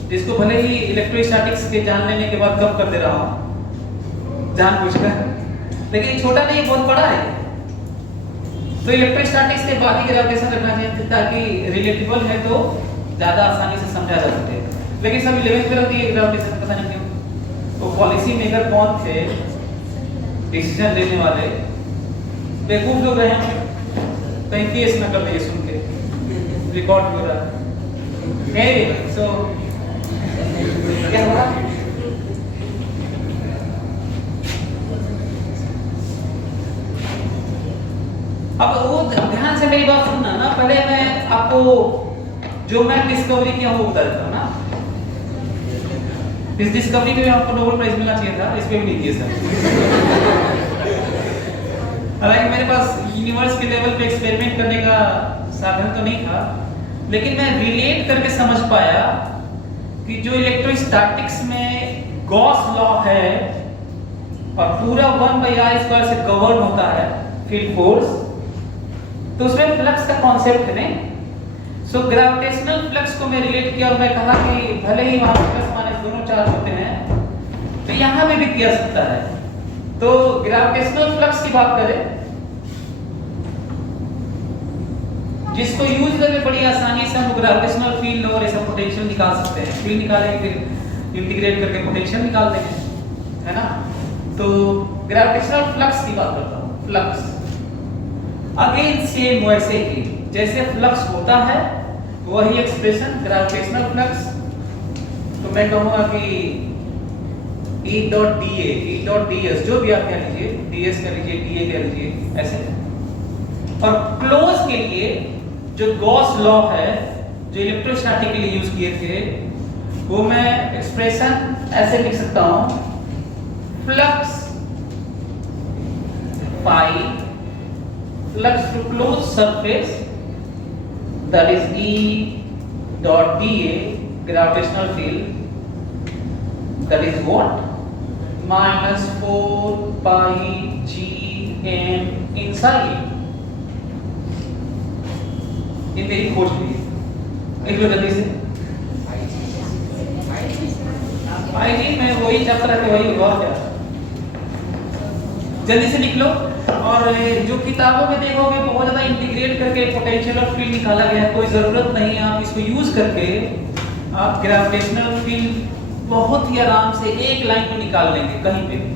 जिसको भले ही इलेक्ट्रोस्टैटिक्स के जान लेने के बाद कम कर दे रहा हूँ जानबूझकर, लेकिन छोटा नहीं बहुत बड़ा है। तो इलेक्ट्रोस्टैटिक्स के बाद ही ग्रेविटेशन रखना चाहिए ताकि रिलेटेबल है तो ज्यादा आसानी से समझा जा सके। लेकिन सब 11th में रखती है ग्रेविटेशन, पता नहीं क्यों। तो पॉलिसी मेकर कौन थे, डिसीजन लेने वाले बेवकूफ लोग रहे हैं, कहीं केस न कर दिए सुन के रिकॉर्ड हो रहा है। सो क्या हुआ? अब वो ध्यान से मेरी बात सुनना ना, पहले मैं आपको जो मैं डिस्कवरी किया वो बता देता हूँ ना। इस डिस्कवरी के लिए आपको नोबेल प्राइज मिलना चाहिए था, इस पे भी नहीं दिए सर। हालांकि मेरे पास यूनिवर्स के लेवल पे एक्सपेरिमेंट करने का साधन तो नहीं था, लेकिन मैं रिलेट करके समझ पाया कि जो इलेक्ट्रोस्टैटिक्स में गॉस लॉ है और पूरा 1/r² से गवर्न होता है फील्ड फोर्स, तो उसमें फ्लक्स का कॉन्सेप्ट है नहीं। सो ग्रेविटेशनल फ्लक्स को मैं रिलेट किया और मैं कहा कि भले ही वहां प्लस माइनस दोनों चार्ज होते हैं तो यहां में भी किया सकता है। तो ग्रेविटेशनल फ्लक्स की बात करें, जिसको यूज करके बड़ी आसानी से हम ग्रेविटेशनल फील्ड और ऐसा पोटेंशियल निकाल सकते हैं। फील्ड निकालेंगे फिर इंटीग्रेट करके पोटेंशियल निकाल देंगे, है ना। तो ग्रेविटेशनल फ्लक्स की बात करता हूं। फ्लक्स अगेन सेम वैसे ही जैसे फ्लक्स होता है वही एक्सप्रेशन ग्रेविटेशनल फ्लक्स। तो मैं कहूंगा कि E dot da, E dot ds, जो भी आप कह लीजिए, ds कह लीजिए, da कह लीजिए, ऐसे। और क्लोज के लिए जो गॉस लॉ है जो इलेक्ट्रोस्टैटिक के लिए यूज किए थे, वो मैं एक्सप्रेशन ऐसे लिख सकता हूं, flux pi flux to closed surface, that is E dot da, gravitational field, that is what? Minus 4 pi g m inside. ये मेरी खोज हुई है, लिख लो जल्दी से। पाई जी में वही चैप्टर है, वही हुआ क्या, जल्दी से लिख लो। और जो किताबों में देखोगे बहुत ज्यादा इंटीग्रेट करके पोटेंशियल और फील्ड निकाला गया है, कोई जरूरत नहीं है। आप इसको यूज करके आप ग्रेविटेशनल फील्ड बहुत ही आराम से एक लाइन में निकाल लेंगे कहीं पे भी।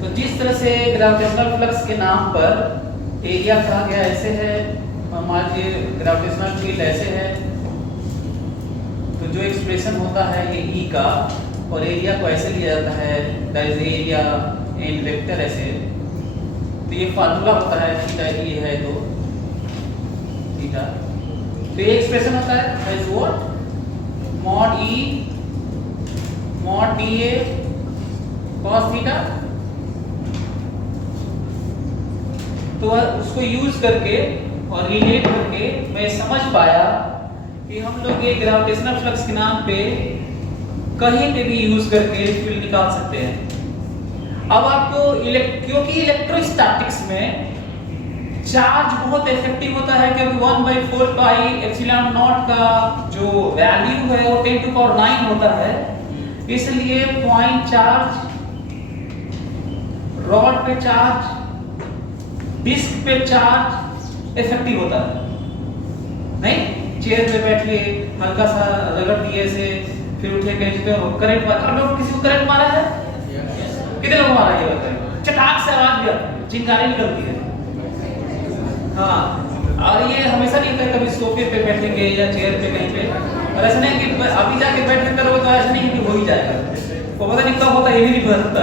तो जिस तरह से ग्रेविटेशनल फ्लक्स के नाम पर एरिया कहा गया ऐसे है, हमारे ग्रेविटेशनल फील्ड ऐसे है, तो जो एक्सप्रेशन होता है ये E का, और एरिया को ऐसे लिया जाता है, that is area in vector ऐसे। तो ये फार्मूला होता है थीटा ये है तो थीटा, तो ये एक्सप्रेशन होता है is what, mod E mod dA cos theta. तो उसको यूज करके और रिलेट करके मैं समझ पाया कि हम लोग ये ग्रेविटेशनल फ्लक्स के नाम पे कहीं पे भी यूज करके फील्ड निकाल सकते हैं। अब आपको क्योंकि इलेक्ट्रोस्टैटिक्स में चार्ज बहुत इफेक्टिव होता है, क्योंकि 1/4 पाई एप्सिलॉन नॉट का जो वैल्यू है वो 10⁹ होता है, इसलिए पॉइंट चार्ज, रॉड पे चार्ज, डिस्क पे चार्ज इफेक्टिव होता है। नहीं, चेयर पे बैठिए, हल्का सा रगड़ दिए से, फिर उठे कहीं पे करंट मारा, लोग किसी को करंट मारा है, कितने लोग मारा ये बताइए, चटाक से आवाज भी आती है, चिंगारी निकलती है। हाँ, और ये हमेशा नहीं होता, कभी सोफे पे बैठेंगे या चेयर पे कहीं पे, और ऐसा नहीं कि अभी जाके बैठ के करोगे तो ऐसा नहीं कि हो ही जाएगा, वो पता नहीं कब होता है, ये भी नहीं पता चलता,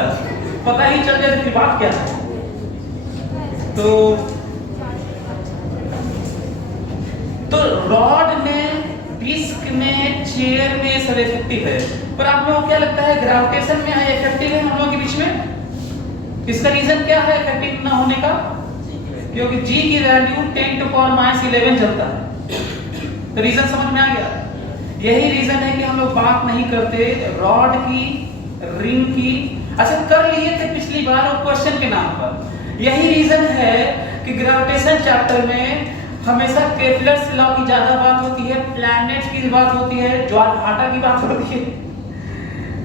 पता ही चल जाए तो फिर बात क्या है। तो तो रॉड में, डिस्क में, चेयर में सब इफेक्टिव है, पर आप लोगों को क्या लगता है ग्रेविटेशन में इफेक्टिव है हम लोगों के बीच में? इसका रीजन क्या है इफेक्टिव ना होने का? क्योंकि G की वैल्यू 10 टू पावर -11 चलता है। तो रीजन समझ में आ गया? यही रीजन है कि हम लोग बात नहीं करते रॉड की, रिंग की। अच्छा कर लिए थे पिछली बार और क्वेश्चन के नाम पर। यही रीजन है कि ग्रेविटेशन चैप्टर में हमेशा केपलर्स लॉ की ज्यादा बात होती है, प्लैनेट्स की बात होती है, ज्वालाभाटा की बात होती है,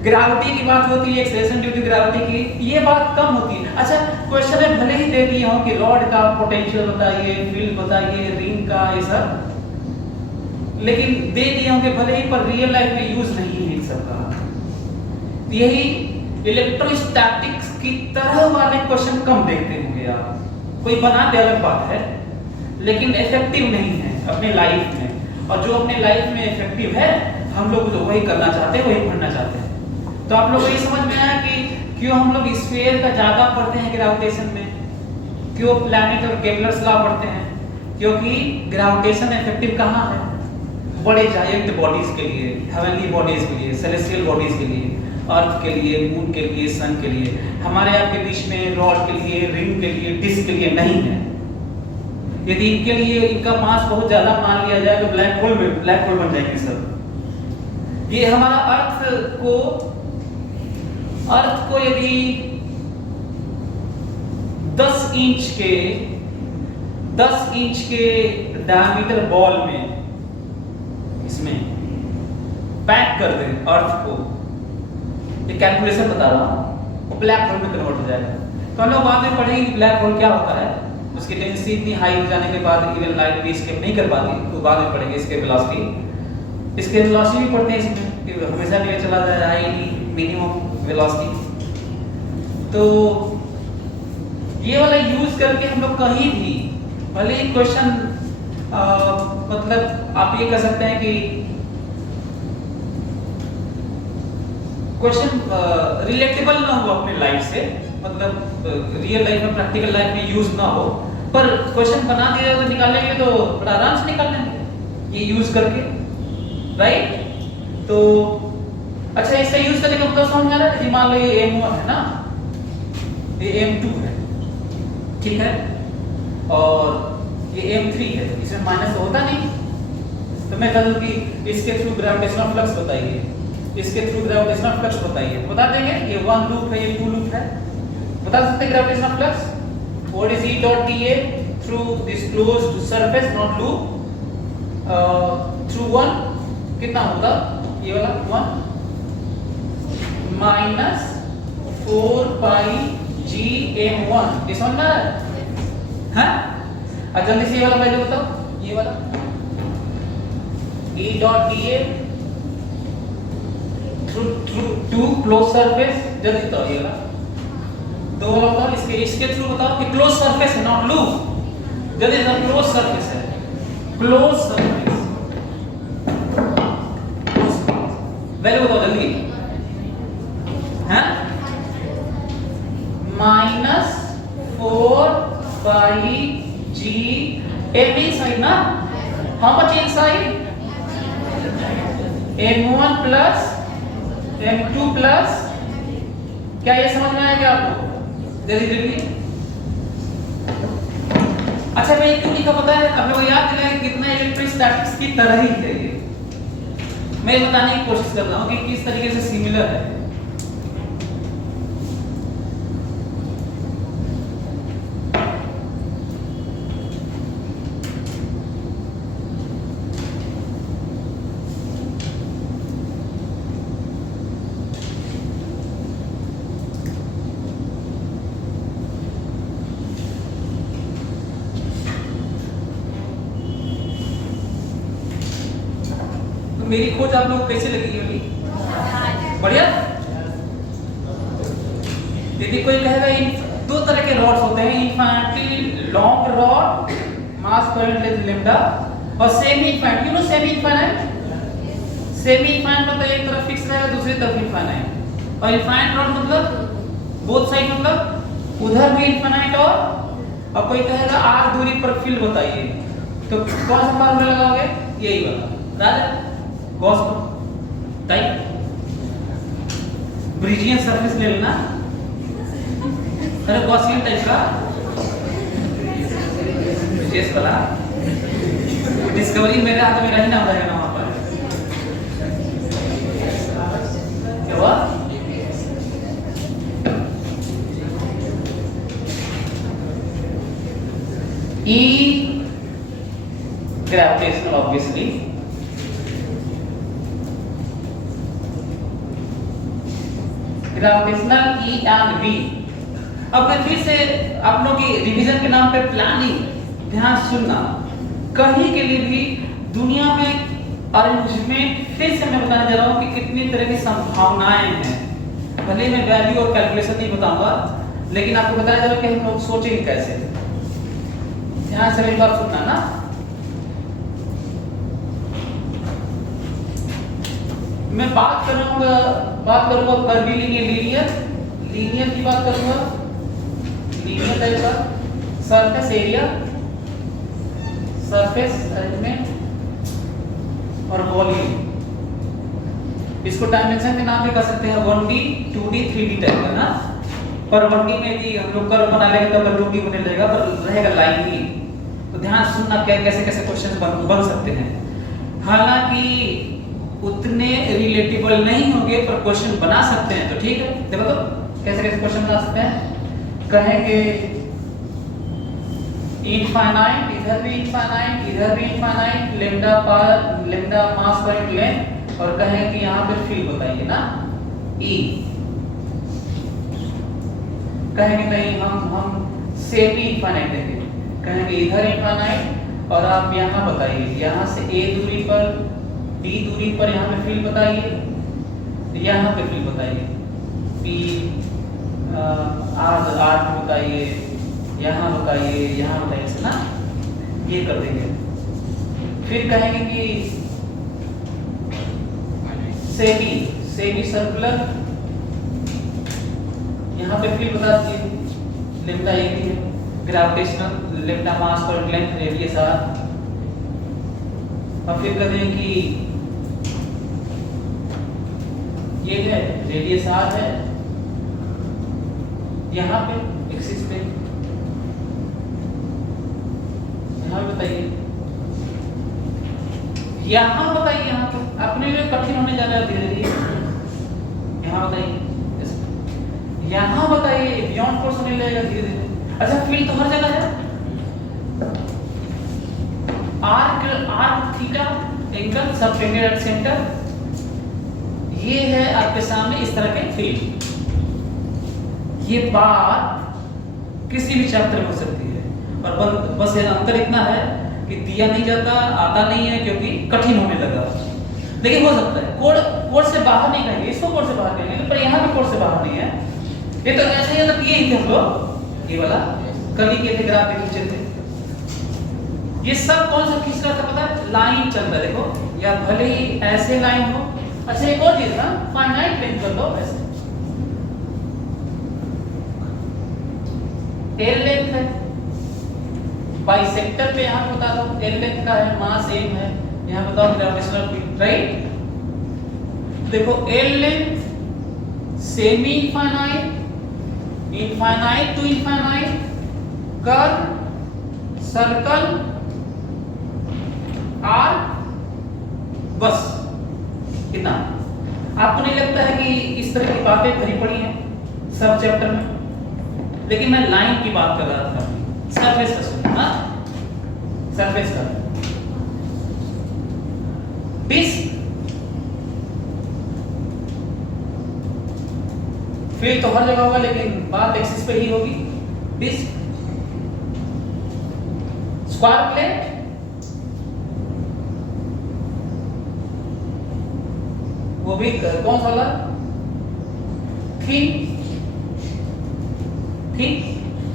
ग्रेविटी की बात होती है, एक्सेलरेशन ड्यू टू ग्रेविटी की, ये बात कम होती है। अच्छा क्वेश्चन में भले ही दे दिए हो कि रॉड का पोटेंशियल बताइए, फील्ड बताइए, रिंग का ये सब, लेकिन दे दिए होंगे भले ही, पर रियल लाइफ में यूज नहीं है इन सब का। यही इलेक्ट्रोस्टैटिक्स की तरह वाले क्वेश्चन कम देखते होंगे आप। कोई बनाते अलग बात है, लेकिन इफेक्टिव नहीं है अपने लाइफ में, और जो अपने लाइफ में इफेक्टिव है हम लोग तो वही करना चाहते हैं, वही पढ़ना चाहते हैं। तो आप लोग को ये समझ में आया कि क्यों हम लोग स्फीयर का ज्यादा पढ़ते हैं ग्रेविटेशन में, क्यों प्लैनेट और केपलर्स लॉ पढ़ते हैं? क्योंकि ग्रेविटेशन इफेक्टिव कहाँ है? बड़े जायंट बॉडीज के लिए, हेवनली बॉडीज के लिए, सेलेस्टियल बॉडीज के लिए, अर्थ के लिए, मून के लिए, सन के लिए। हमारे आपके बीच में रॉड के लिए, रिंग के लिए, डिस्क के लिए नहीं है। यदि इनके लिए इनका मास बहुत ज्यादा मान लिया जाए तो ब्लैक होल बन जाएंगे सब। ये हमारा अर्थ को यदि 10 इंच के डायमीटर बॉल में इसमें पैक कर दें अर्थ को, ये कैलकुलेशन बता रहा हूं, वो ब्लैक होल में कन्वर्ट हो जाएगा। तो हम लोग बाद में पढ़ेंगे कि ब्लैक होल क्या होता है, उसकी डेंसिटी इतनी हाई हो जाने के बाद इवन लाइट भी एस्केप नहीं कर पाती, तो बाद में पढ़ेंगे इसके वेलोसिटी भी पढ़ते हैं इसमें कि हमेशा नहीं चला जाए हाई मिनिमम वेलोसिटी। तो ये वाला यूज करके हम लोग कहीं भी भले ही क्वेश्चन मतलब आप ये कह सकते हैं कि क्वेश्चन रिलेटेबल ना हो अपने लाइफ से, मतलब रियल लाइफ में, प्रैक्टिकल लाइफ में यूज ना हो, पर क्वेश्चन बना दिया तो निकालेंगे तो बड़ा आराम से निकाल लेंगे ये यूज करके, राइट? तो अच्छा इससे यूज करने का मतलब समझ में आ रहा है? मान लो ये M1 है ना, ये M2 है, ठीक है, और ये M3 है, इसमें माइनस तो होता नहीं, तो मैं कह दूं कि इसके थ्रू ग्रेविटेशनल फ्लक्स बताइए, इसके थ्रू ग्रेविटेशनल फ्लक्स बताइए, बता देंगे। ये 1 लूप है, ये 2 लूप है, बता सकते हैं gravitational flux. What is E dot dA through this closed surface not loop through 1 कितना होगा? ये वाला 1 माइनस 4 पाई G M1, ये समझ में आ रहा है? हाँ? अब जल्दी से ये वाला वैल्यू बताओ, ये वाला E dot dA through closed surface, जल्दी बताओ ये वाला दो वाला बताओ, इसके थ्रू बताओ कि क्लोज सरफेस है नॉट लूप, जल्दी से क्लोज सरफेस है, क्लोज सरफेस वैल्यू बताओ जल्दी, हैं? -4 बाई G M inside ना, how much inside? M1 plus M2 plus, क्या ये समझ में आया क्या आपको? जल्दी अच्छा मैं क्यों लिखा पता है? आप लोगों को याद दिलाया कि कितना इलेक्ट्रोस्टैटिक्स की तरह ही है ये। मैं बताने की कोशिश कर रहा हूं कि किस तरीके से सिमिलर है। मेरी खोज आप लोग कैसे लगी होगी? बढ़िया। यदि कोई कहेगा दो तरह के रॉड्स होते हैं, इनफाइनाइटली लॉन्ग रॉड मास करंट लेंथ लैम्डा, और semi infinite. You know semi infinite? Semi infinite मतलब एक तरफ फिक्स रहेगा, दूसरी तरफ इनफाइनाइट। और इनफाइनाइट रॉड मतलब बोथ साइड, मतलब उधर भी इनफाइनाइट और कोई कहेगा r दूरी पर फील्ड बताइए, तो कौन सा फार्मूला लगाओगे? यही वाला राजा गॉस को टाइप ब्रिजियन सरफेस ले लेना। अरे गॉसियन टाइप का ब्रिजियस वाला डिस्कवरी मेरे हाथ में रही ना रहेगा ना वहां पर। क्या हुआ? E gravitational obviously, gravitational E and V। अब मैं फिर से आप लोगों की रिवीजन के नाम पे प्लानिंग, ध्यान सुनना, कहीं के लिए भी दुनिया में अरेंजमेंट फिर से मैं बताने जा रहा हूँ कि कितनी तरह की संभावनाएं हैं। भले मैं वैल्यू और कैलकुलेशन नहीं बताऊंगा, लेकिन आपको बताया जा रहा है कि हम लोग सोचेंगे कैसे। ध्यान से मेरी बात सुनना ना। मैं बात करूंगा कर्वीलिनियर लीनियर की बात करूंगा, लीनियर टाइप का सरफेस एरिया, सरफेस अरेंजमेंट और वॉल्यूम। इसको डायमेंशन के नाम भी कह सकते हैं 1D 2D 3D टाइप का ना। पर 1D में भी हम लोग कर्व बना लेंगे तो 2D होने लगेगा, पर रहेगा लाइन ही। तो ध्यान सुनना क्या कैसे कैसे क्वेश्चन बन सकते हैं। हालांकि उतने रिलेटेबल नहीं होंगे पर क्वेश्चन बना सकते हैं, तो ठीक है। देखो तो कैसे कैसे क्वेश्चन बना सकते हैं। कहेंगे इनफाइनाइट, इधर भी इनफाइनाइट, इधर भी इनफाइनाइट, लैम्डा मास पर लेंथ, और कहें कि यहाँ पे फील्ड बताइए ना E। कहेंगे नहीं हम सेमी इनफाइनाइट देंगे, कहेंगे इधर इनफाइनाइट और आप यहाँ बताइए, यहाँ से A दूरी पर B दूरी पर यहाँ पे फील्ड बताइए, यहाँ पे फील्ड बताइए, P R पे बताइए, यहाँ बताइए ऐसे ना, ये कर देंगे। फिर कहेंगे कि सेमी सर्कुलर, यहाँ पे फील्ड बता दीजिए, लैम्डा एक ही है, ग्रेविटेशनल लैम्डा मास पर लेंथ रेडियस r। और फिर कहते हैं कि ये है रेडियस r है, यहाँ पे एक्सिस पे, यहाँ पे बताइए, यहाँ बताइए, यहाँ पे अपने लिए कठिन होने जा रहा है धीरे धीरे। यहाँ बताइए, यहाँ बताइए, बियॉन्ड कोर्स होने लगेगा धीरे धीरे। अच्छा फील्ड तो हर जगह है, arc theta angle subtended at centre, ये है आपके सामने इस तरह के फील्ड। ये बात किसी भी चैप्टर में हो सकती है, और बस ये अंतर इतना है कि दिया नहीं जाता, आता नहीं है क्योंकि कठिन होने लगा। लेकिन हो सकता है कोड से बाहर नहीं कहेंगे, इसको कोड से बाहर कहेंगे, पर यहाँ पे कोड से बाहर नहीं है। ये तो ऐसा ही मतलब ये थे हम लोग, ये वाला कल ही के थे, ग्राफ पे खींचे थे। ये सब कौन सा खींच रहा था पता है? लाइन चल रहा है, देखो, या भले ही ऐसे लाइन हो। अच्छा एक और चीज ना, फाइनाइट लेंथ कर लो ऐसे, एल लेंथ है, बाइसेक्टर पे यहाँ बता दो एल लेंथ का है, मास m है, यहाँ बताओ ग्रेविटेशनल फील्ड, राइट। देखो L length, semi infinite, infinite to infinite, curve, circle, arc, बस इतना। आपको नहीं लगता है कि इस तरह की बातें भरी पड़ी हैं सब चैप्टर में? लेकिन मैं लाइन की बात कर रहा था, सरफेस का सुनना, सरफेस का। डिस्क फील्ड तो हर जगह होगा, लेकिन बात एक्सिस पे ही होगी। डिस्क, स्क्वायर प्लेट, वो भी कौन सा वाला? थिन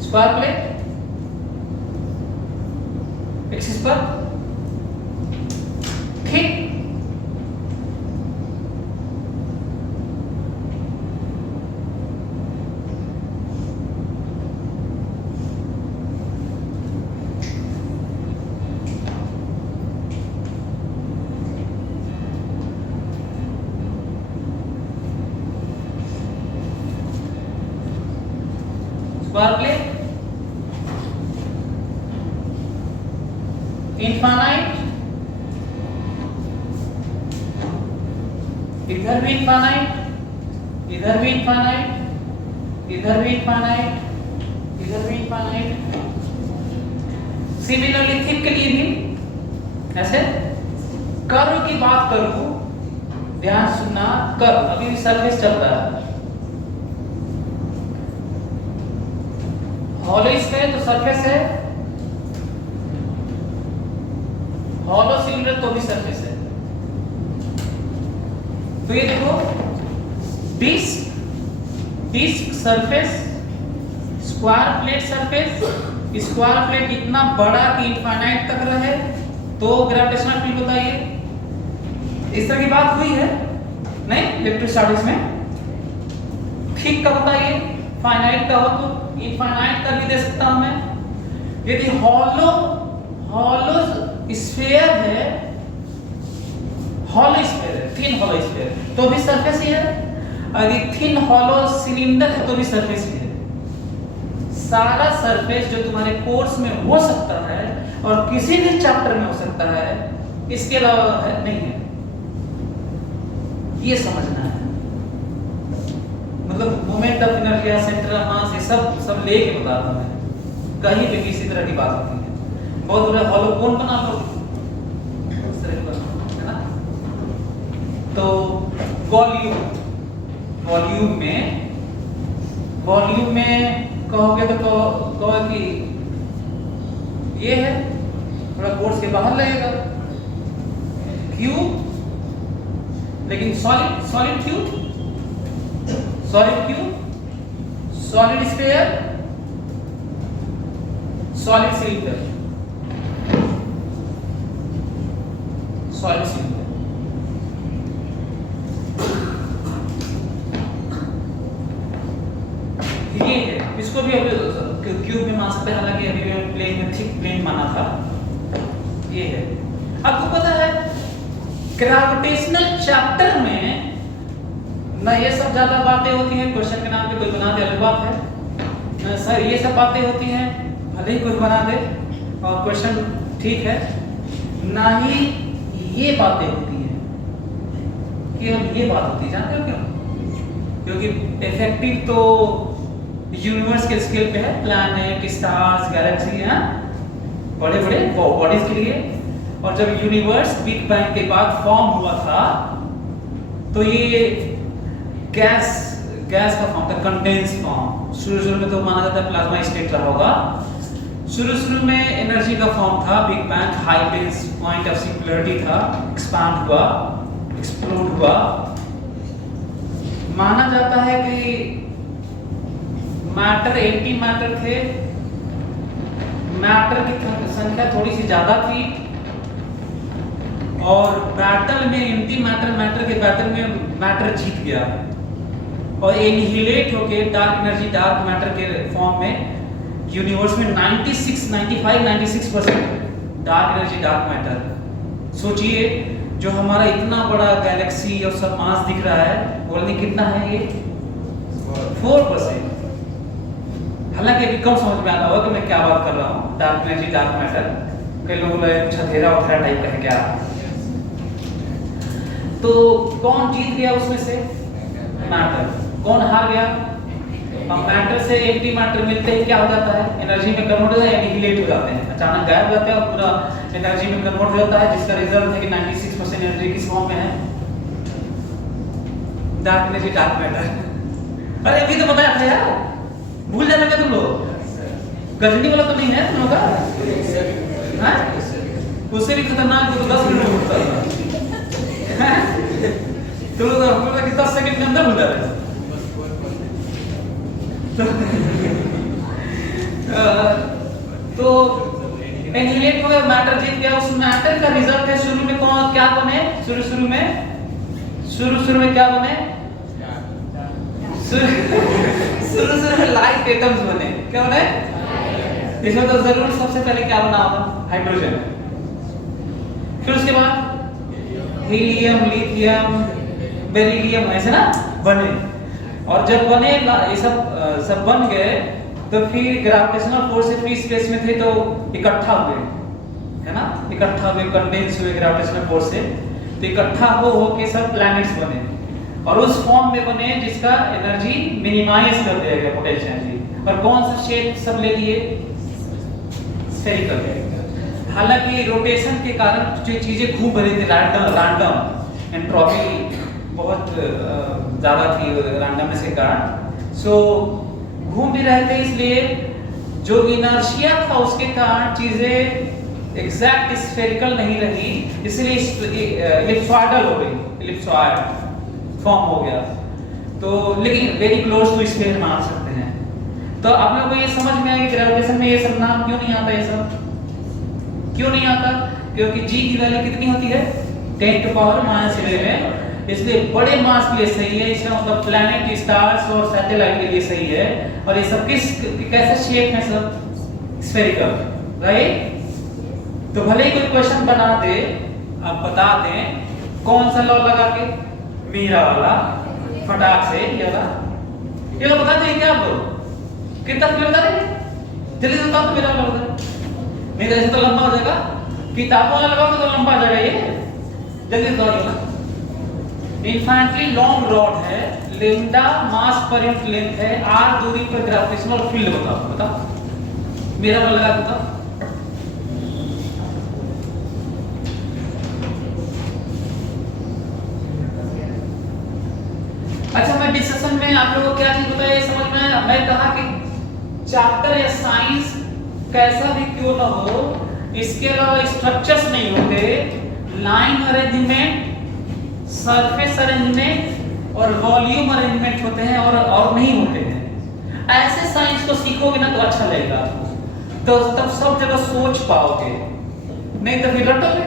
स्क्वायर प्लेट, एक्सिस पर थिन, स्क्वायर प्लेट, इनफाइनाइट, इधर भी इनफाइनाइट, इधर भी इनफाइनाइट, इधर भी इनफाइनाइट, इधर भी इनफाइनाइट। सिमिलरली थिक के लिए भी ऐसे। कर्व की बात करूं, ध्यान सुनना, कर्व अभी भी सरफेस चल रहा है। हॉलो स्फीयर तो सरफेस है, हॉलो सिलेंडर तो भी सरफेस है। तो ये देखो, disk, disk surface, square plate surface, square plate इतना बड़ा कि इनफाइनाइट तक रहे तो ग्रेविटेशनल फील्ड होता है। ये इस तरह की बात हुई है नहीं इलेक्ट्रोस्टैटिक्स में। ठीक कब होता है ये, फाइनाइट का हो तो इनफाइनाइट का भी दे सकता हूं मैं। यदि हॉलो स्फीयर है, हॉलो स्फीयर है, थिन हॉलो स्फीयर तो भी सरफेस ही है। यदि थिन हॉलो सिलेंडर है तो भी सरफेस ही है। सारा सरफेस जो तुम्हारे कोर्स में हो सकता है और किसी भी चैप्टर में हो सकता है, इसके अलावा है नहीं है, ये समझना है। मतलब moment of inertia, centre of mass, ये सब लेके बता रहा हूं मैं। कहीं भी किसी तरह की बात होती है। बहुत बड़ा हॉलो कौन बना लो उस तरह का, है ना। तो वॉल्यूम में कहोगे तो कहो कि ये है, थोड़ा कोर्स के बाहर लगेगा। क्यूब, लेकिन solid cube, solid sphere, solid cylinder, solid cylinder. ये है, इसको भी अभी क्यूब में मान सकते हैं, हालांकि अभी प्लेन में थिक प्लेन माना था। ये है। आपको पता है ग्रेविटेशनल चैप्टर में ना ये सब ज्यादा बातें होती हैं, क्वेश्चन के नाम पे कोई बना दे अलग बात है। सर ये सब बातें होती हैं, भले ही कोई बना दे और क्वेश्चन ठीक है, ना ही ये बातें होती हैं। केवल ये बात होती है, जानते हो क्यों? क्योंकि इफेक्टिव तो यूनिवर्स के स्केल पे है, प्लैनेट, स्टार्स, गैलेक्सी है, बड़े बड़े बॉडीज के लिए। और जब यूनिवर्स बिग बैंग के बाद फॉर्म हुआ था तो ये गैस का फॉर्म था, कंडेंस फॉर्म। शुरू में तो माना जाता है प्लाज्मा स्टेट रहा होगा। शुरू में एनर्जी का फॉर्म था, big bang high base point of singularity था, एक्सपांड हुआ, एक्सप्लोड हुआ। माना जाता है कि मैटर, एंटी मैटर थे, मैटर की संख्या थोड़ी सी ज्यादा थी और बैटल में एंटी मैटर के बैटल में मैटर जीत गया और एनिहिलेट होके डार्क एनर्जी, डार्क मैटर के फॉर्म में यूनिवर्स में 96% डार्क एनर्जी, डार्क मैटर। सोचिए जो हमारा इतना बड़ा गैलेक्सी और सब मास दिख रहा है, बोलने कितना है ये 4%। हालांकि अभी कम समझ में आता होगा कि मैं क्या बात कर रहा हूँ, डार्क एनर्जी, डार्क मैटर। कई लोगों ने कुछ अंधेरा उठा टाइप का है क्या। तो कौन जीत गया उसमें से? मैटर। कौन हार गया? अब मैटर से एंटी मैटर मिलते ही क्या हो जाता है, एनर्जी में कन्वर्ट हो जाता है, एनिहिलेट हो जाते हैं, अचानक गायब हो जाते हैं और पूरा एनर्जी में कन्वर्ट हो जाता है, जिसका रिजल्ट है कि 96% एनर्जी किस फॉर्म में है? Dark energy, dark matter. अरे अभी तो बताया था यार, भूल जाना क्या तुम लोग? गजनी वाला तो नहीं है तुम लोग का? हाँ? उससे भी खतरनाक तो 10 मिनट में भूलता है। तुम लोग हमको लगा कि 10 सेकंड के अंदर भूल जाते हैं। तो एनिहिलेट हो गया, मैटर जीत गया। उस मैटर का रिजल्ट है शुरू में कौन क्या बने? शुरू में क्या बने? शुरू में लाइट एटम्स बने। क्या बने? इसमें तो जरूर सबसे पहले क्या बना होगा? हाइड्रोजन। फिर उसके बाद हीलियम, लिथियम, बेरिलियम, ऐसे ना बने। और जब बने ये सब बन गए तो फिर ग्रेविटेशनल फोर्स से फ्री स्पेस में थे तो इकट्ठा हुए, है ना, इकट्ठा हुए, कंडेंस हुए ग्रेविटेशनल फोर्स से, तो इकट्ठा हो के सब प्लैनेट्स बने और उस फॉर्म में बने जिसका एनर्जी मिनिमाइज कर दिया गया, पोटेंशियल एनर्जी। और कौन सा शेप सब ले लिए? स्फेरिकल। हालांकि रोटेशन के कारण जो चीजें घूम रही थी, रैंडम एंट्रोपी बहुत ज्यादा थी रैंडमनेस के कारण, सो घूम भी रहे थे, इसलिए जो इनर्शिया था उसके कारण चीजें एग्जैक्ट स्फेरिकल नहीं रही, इसलिए इलिप्सॉइडल हो गई, इलिप्सॉइड फॉर्म हो गया। तो लेकिन वेरी क्लोज टू स्फेयर मान सकते हैं। तो आप लोगों को ये समझ में आया कि ग्रेविटेशन में ये सब नाम क्यों नहीं आता, ये सब क्यों नहीं आता? क्योंकि g की वैल्यू कितनी होती है? 10⁻11, इसलिए बड़े मास के लिए सही है, इसका मतलब प्लैनेट, स्टार्स और सैटेलाइट के लिए सही है। और ये सब कैसे शेप है? सब स्फेरिकल, राइट? तो भले ही कोई क्वेश्चन बना दे, आप बता दें कौन सा लॉ लगा के, मीरा वाला, फटाक से ये वाला, ये लोग बता देंगे क्या आप लोग? कितना क्लियर बता देंगे? जल्दी से बताओ तो मेरा वाला बता। नहीं तो ऐसे तो लंबा हो जाएगा, किताबों वाला लगाओगे तो लंबा हो जाएगा ये, जल्दी से बताओ। इन्फिनिटली लॉन्ग रॉड है, लैम्डा मास पर यूनिट लेंथ है, r दूरी पर ग्रेविटेशनल फील्ड बताओ, मेरा वाला लगा बताओ। अच्छा, मैं डिस्कशन में आप लोगों को क्या चीज बताया समझ में आया? मैं कहा कि चैप्टर या साइंस कैसा भी क्यों ना हो, इसके अलावा स्ट्रक्चर्स नहीं होते, लाइन अरेंजमेंट, सरफेस अरेंजमेंट और वॉल्यूम अरेंजमेंट होते हैं और नहीं होते हैं। ऐसे साइंस को सीखोगे ना तो अच्छा लगेगा आपको, तो तब सब जगह सोच पाओगे, नहीं तो फिर रटोगे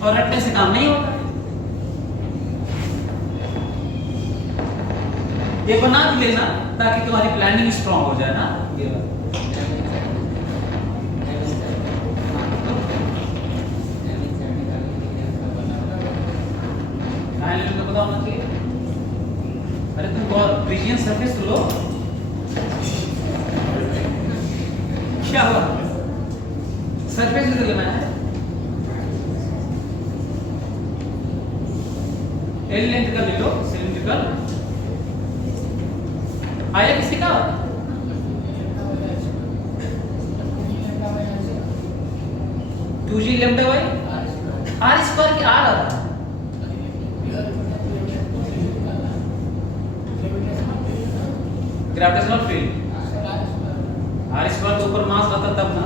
और रटने से काम नहीं होगा। ये बना भी लेना ताकि तुम्हारी प्लानिंग स्ट्रांग हो जाए ना। ये पता होना चाहिए। अरे तुम रीजन सरफेस लो, क्या हुआ? सरफेस ले लेना है, एल लेंथ का ले लो, सिलिंड्रिकल। आया किसी का? Two G lambda by R square की आर आ रहा है। ग्रेविटेशनल फील्ड आर स्क्वायर के ऊपर मास रहता तब ना,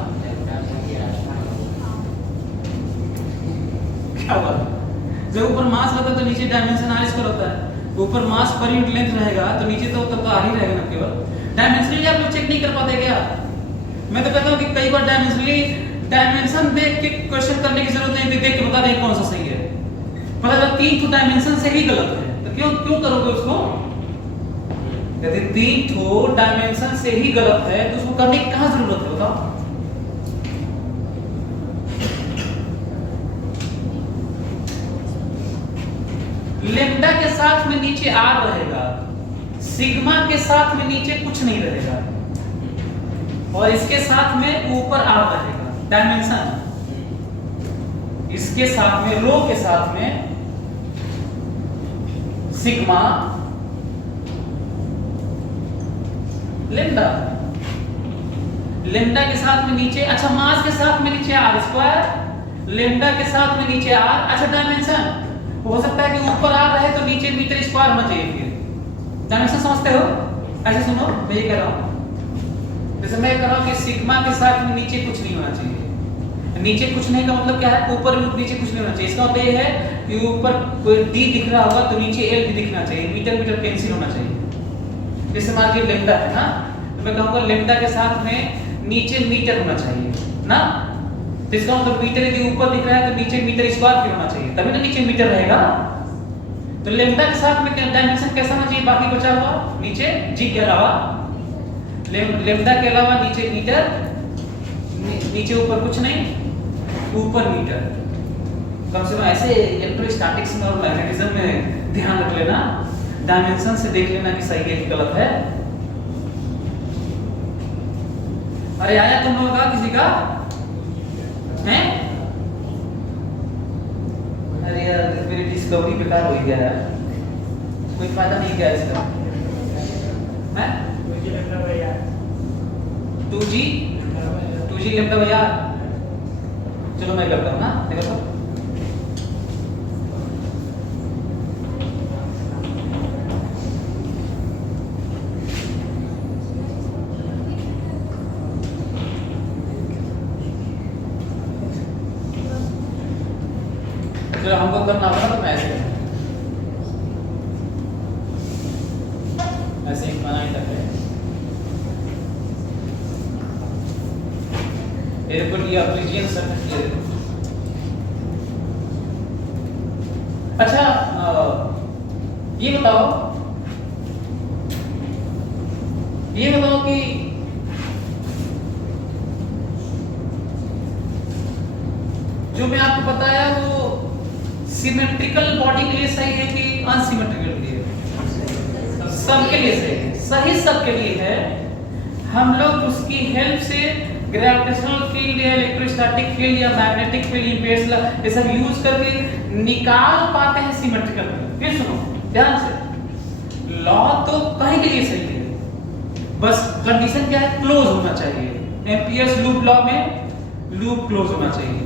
क्या हुआ? जब ऊपर मास रहता तो नीचे डायमेंशन आर स्क्वायर होता है, ऊपर मास पर यूनिट लेंथ रहेगा तो नीचे तो तब तो आ ही रहेगा ना। केवल डायमेंशनली आप लोग चेक नहीं कर पाते क्या? मैं तो कहता हूँ कि कई बार डायमेंशन देख के क्वेश्चन करने की जरूरत नहीं, देख के बता दें कौन सा सही है। पता चला 3 तो डायमेंशन से ही गलत है, तो क्यों करोगे उसको? यदि 3 तो डायमेंशन से ही गलत है तो उसको करने की कहाँ जरूरत है बताओ? लेम्डा के साथ में नीचे आर रहेगा, सिग्मा के साथ में नीचे कुछ नहीं रहेगा, और इसके साथ में ऊपर आर रहेगा डायमेंशन। इसके साथ में रो के साथ में सिग्मा, लेम्डा, लेम्डा के साथ में नीचे, अच्छा मास के साथ में नीचे आर स्क्वायर, लेम्डा के साथ में नीचे आर, अच्छा डायमेंशन हो सकता है कि ऊपर आ रहे तो नीचे मीटर स्क्वायर होना चाहिए। फिर डायमेंशन समझते हो? ऐसे सुनो, मैं ये कह रहा हूं, जैसे मैं कह रहा हूं कि सिग्मा के साथ में नीचे कुछ नहीं होना चाहिए। नीचे कुछ नहीं का मतलब क्या है? ऊपर भी नीचे कुछ नहीं होना चाहिए। इसका मतलब ये है कि ऊपर कोई डी दिख रहा होगा तो नीचे एल भी दिखना चाहिए, मीटर कैंसिल होना चाहिए। जैसे मान लीजिए लेम्डा है ना, तो मैं कहूंगा लेम्डा के साथ में नीचे मीटर होना चाहिए ना, तो इसका मतलब मीटर यदि ऊपर दिख रहा है तो नीचे मीटर स्क्वायर भी होना चाहिए, तभी ना नीचे मीटर रहेगा। तो लेम्डा के साथ में डायमेंशन कैसा होना चाहिए? बाकी बचा हुआ नीचे जी के अलावा, लेम्डा के अलावा नीचे मीटर, नीचे ऊपर कुछ नहीं, ऊपर मीटर। कम से कम ऐसे इलेक्ट्रोस्टैटिक्स में और मैग्नेटिज्म में ध्यान रख लेना, डायमेंशन से देख लेना कि सही है कि गलत है। अरे आया तुम लोगों का किसी का हैं? अरे यार मेरी डिस्कवरी बेकार हो गया यार, कोई फायदा नहीं क्या इसका हैं? 2G लैम्डा भैया, चलो मैं करता हूँ ना, देखो तो चलो हमको करना होगा तो मैं ऐसे ही बना ही तक है एयरपोर्ट या रीजन सर्किट ये देखो। अच्छा ये बताओ कि जो मैं आपको बताया वो सिमेट्रिकल बॉडी के लिए सही है कि अनसिमेट्रिकल के लिए? सबके लिए सही है, सही सबके लिए है। हम लोग उसकी हेल्प से ग्रेविटेशनल फील्ड या इलेक्ट्रोस्टैटिक फील्ड या मैग्नेटिक फील्ड इम्पेडेंस ये सब यूज करके निकाल पाते हैं सिमेट्रिकल। फिर सुनो ध्यान से, लॉ तो कहीं के लिए सही है, बस कंडीशन क्या है? क्लोज होना चाहिए। एम्पियर्स लूप लॉ में लूप क्लोज होना चाहिए,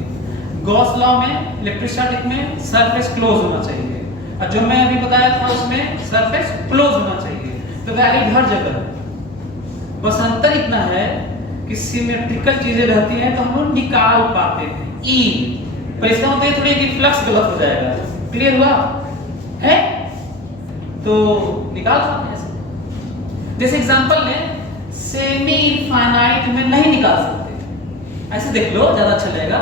गॉस लॉ में इलेक्ट्रोस्टैटिक में सरफेस क्लोज होना चाहिए, और जो मैं अभी बताया था उसमें सरफेस क्लोज होना चाहिए। तो वैलिड हर जगह है, बस अंतर इतना है कि सिमेट्रिकल चीजें रहती हैं तो हम लोग निकाल पाते हैं ई, पर इसका मतलब थोड़ी कि फ्लक्स गलत हो जाएगा। क्लियर हुआ है? तो निकाल सकते हैं ऐसे। जैसे एग्जांपल में सेमी इनफाइनाइट में नहीं निकाल सकते, ऐसे देख लो ज्यादा अच्छा लगेगा।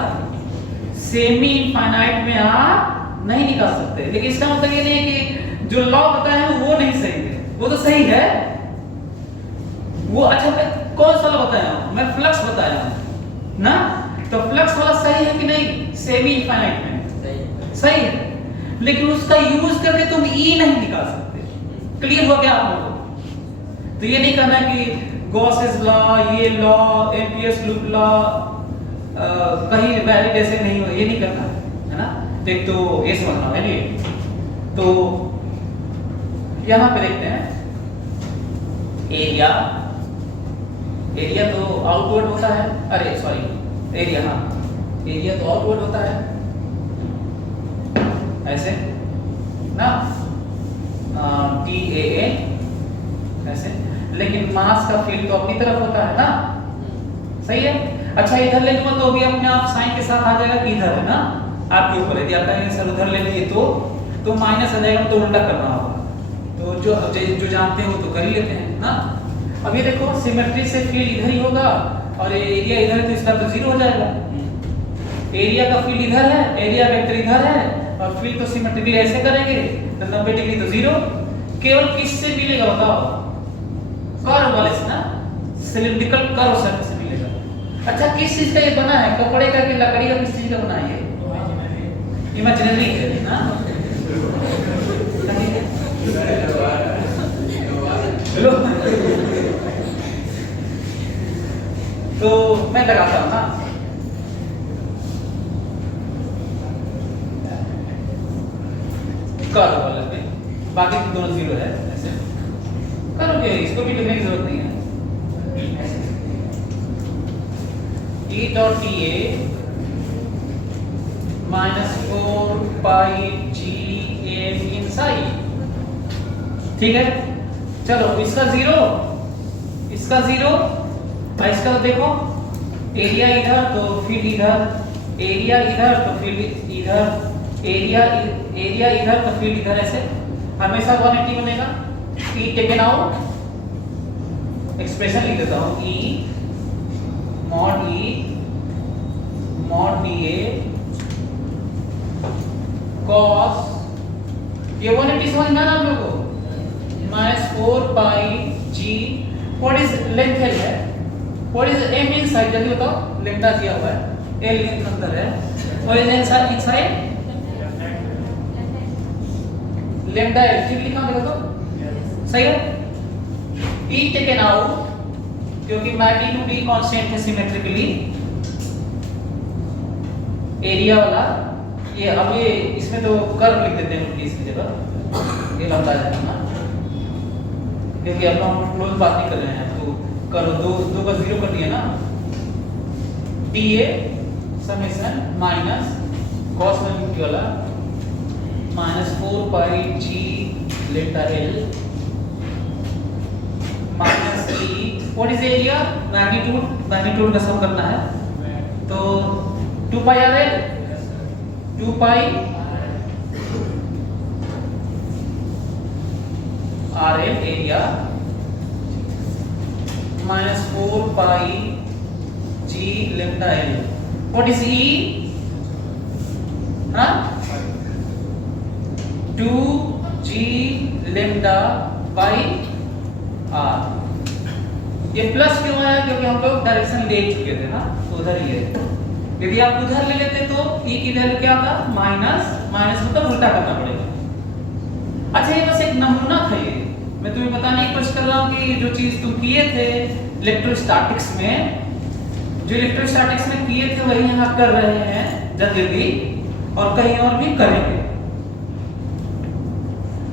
सेमी इनफाइनाइट में आप नहीं निकाल सकते, लेकिन इसका मतलब ये नहीं है कि जो लॉ बताया है वो नहीं सही है, वो तो सही है वो। अच्छा मैं कौन सा लॉ बताया हूं? मैं फ्लक्स बताया हूं ना, तो फ्लक्स वाला सही है कि नहीं? सेमी इनफाइनाइट में सही है, लेकिन उसका यूज करके तुम ई नहीं निकाल सकते। क्लियर हो गया आप लोगों? तो ये नहीं कहना कि गॉसेस लॉ, ये लॉ, एम्पियर्स लूप लॉ कहीं वैलिड ऐसे नहीं हो, ये नहीं करना है ना। देख तो ये समझना है नहीं। तो यहां पे देखते हैं एरिया तो आउटवर्ड होता है, अरे सॉरी एरिया, हाँ एरिया तो आउटवर्ड होता है ऐसे ना, TA ऐसे, लेकिन मास का फील्ड तो अपनी तरफ होता है ना, सही है। अच्छा इधर ले लूंगा तो भी अपने आप साइन के साथ आ जाएगा कि इधर है ना, आपके ऊपर है। यदि आप कहेंगे सर उधर ले लिए तो माइनस आ जाएगा, तो उल्टा करना होगा। तो जो जानते हैं वो तो कर ही लेते हैं ना। अब ये देखो सिमेट्री से फील्ड इधर ही होगा और एरिया इधर है, तो इसका तो जीरो हो जाएगा। एरिया का फील्ड इधर है, एरिया वेक्टर इधर है, और फील्ड तो सिमेट्रिकली ऐसे करेंगे तो 90 डिग्री तो जीरो। केवल किससे मिलेगा बताओ? कर्व वाले से ना, सिलिंड्रिकल कर्व सर्फेस से मिलेगा। अच्छा किस चीज का ये बना है? कपड़े का कि लकड़ी का, किस चीज का बना है ये? इमेजिनरी है ना। चलो तो मैं लगाता हूं ना, कर्व वाले पे, बाकी दोनों जीरो है ऐसे करोगे, इसको भी लिखने की जरूरत नहीं है। E डॉट TA -4 पाई G M इनसाइड, ठीक है। चलो इसका जीरो, इसका जीरो, और इसका तो देखो एरिया इधर तो फील्ड इधर, एरिया इधर तो फील्ड इधर, एरिया इधर तो फील्ड इधर, ऐसे हमेशा 180 बनेगा। E टेकन आउट, एक्सप्रेशन लिख देता हूं, E mod DA cos, ये 180 समझ में आ रहा है आप लोगों को? -4 पाई G, व्हाट इज लेंथ है, व्हाट इज M इनसाइड, जल्दी बताओ। लेम्डा दिया हुआ है, L लेंथ अंदर है, what is inside lambda L, ठीक लिखा देखो तो सही है। E टेकन आउट क्योंकि मैग्नीट्यूड ही कांस्टेंट है सिमेट्रिकली एरिया वाला। ये अब ये इसमें तो कर्व लिख देते हैं उनकी इसकी जगह, ये लंबा है ना, क्योंकि अब हम क्लोज बात नहीं कर रहे हैं, तो करो दो का जीरो कर दिया ना, T A summation minus cos magnitude वाला माइनस 4 पाई जी लेटा L minus T, what is area, magnitude का सम करना है, तो 2 pi R L 2 pi R L area minus 4 pi G lambda L, what is E, हाँ 2 जी लेम्डा बाई आर। ये प्लस क्यों आया, क्योंकि हम लोग डायरेक्शन ले चुके थे ना, तो उधर ही है। यदि आप उधर ले लेते तो ई की वैल्यू क्या था, माइनस मतलब उल्टा करना पड़ेगा। अच्छा ये बस एक नमूना था, ये मैं तुम्हें बताने की कोशिश कर रहा हूँ कि जो चीज तुम किए थे इलेक्ट्रोस्टैटिक्स में, जो इलेक्ट्रोस्टैटिक्स में किए थे वही यहाँ कर रहे हैं जल्दी और कहीं और भी करेंगे।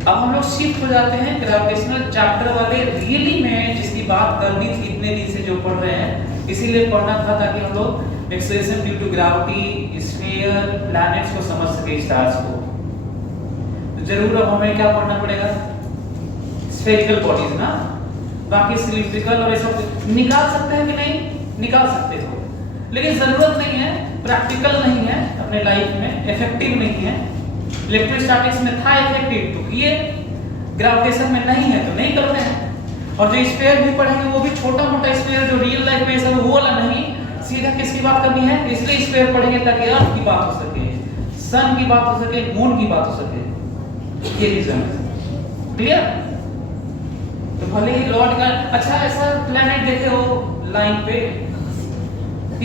अब हम लोग शिफ्ट हो जाते हैं ग्रेविटेशनल चैप्टर वाले रियली में, जिसकी बात करनी थी इतने दिन से जो पढ़ रहे हैं, इसीलिए पढ़ना था ताकि हम लोग acceleration due to gravity, sphere, planets को समझ सके, स्टार्स को। तो जरूर अब हमें क्या पढ़ना पड़ेगा, स्फेरिकल बॉडीज ना, बाकी सिलिंड्रिकल और ये सब निकाल सकते हैं कि नहीं, निकाल सकते हो, लेकिन जरूरत नहीं है, प्रैक्टिकल नहीं है अपने लाइफ में, इफेक्टिव नहीं है। इलेक्ट्रोस्टैटिक्स में था इफेक्टिव तो किए, ग्रेविटेशन में नहीं है तो नहीं करते हैं। और जो स्फीयर भी पढ़ेंगे वो भी छोटा मोटा स्फीयर जो रियल लाइफ में सब वो वाला नहीं, सीधा किसकी बात करनी है, इसलिए स्फीयर पढ़ेंगे ताकि अर्थ की बात हो सके, सन की बात हो सके, मून की बात हो सके, ये रीजन है। क्लियर? तो भले ही लॉर्ड का अच्छा ऐसा प्लेनेट देखे हो लाइन पे,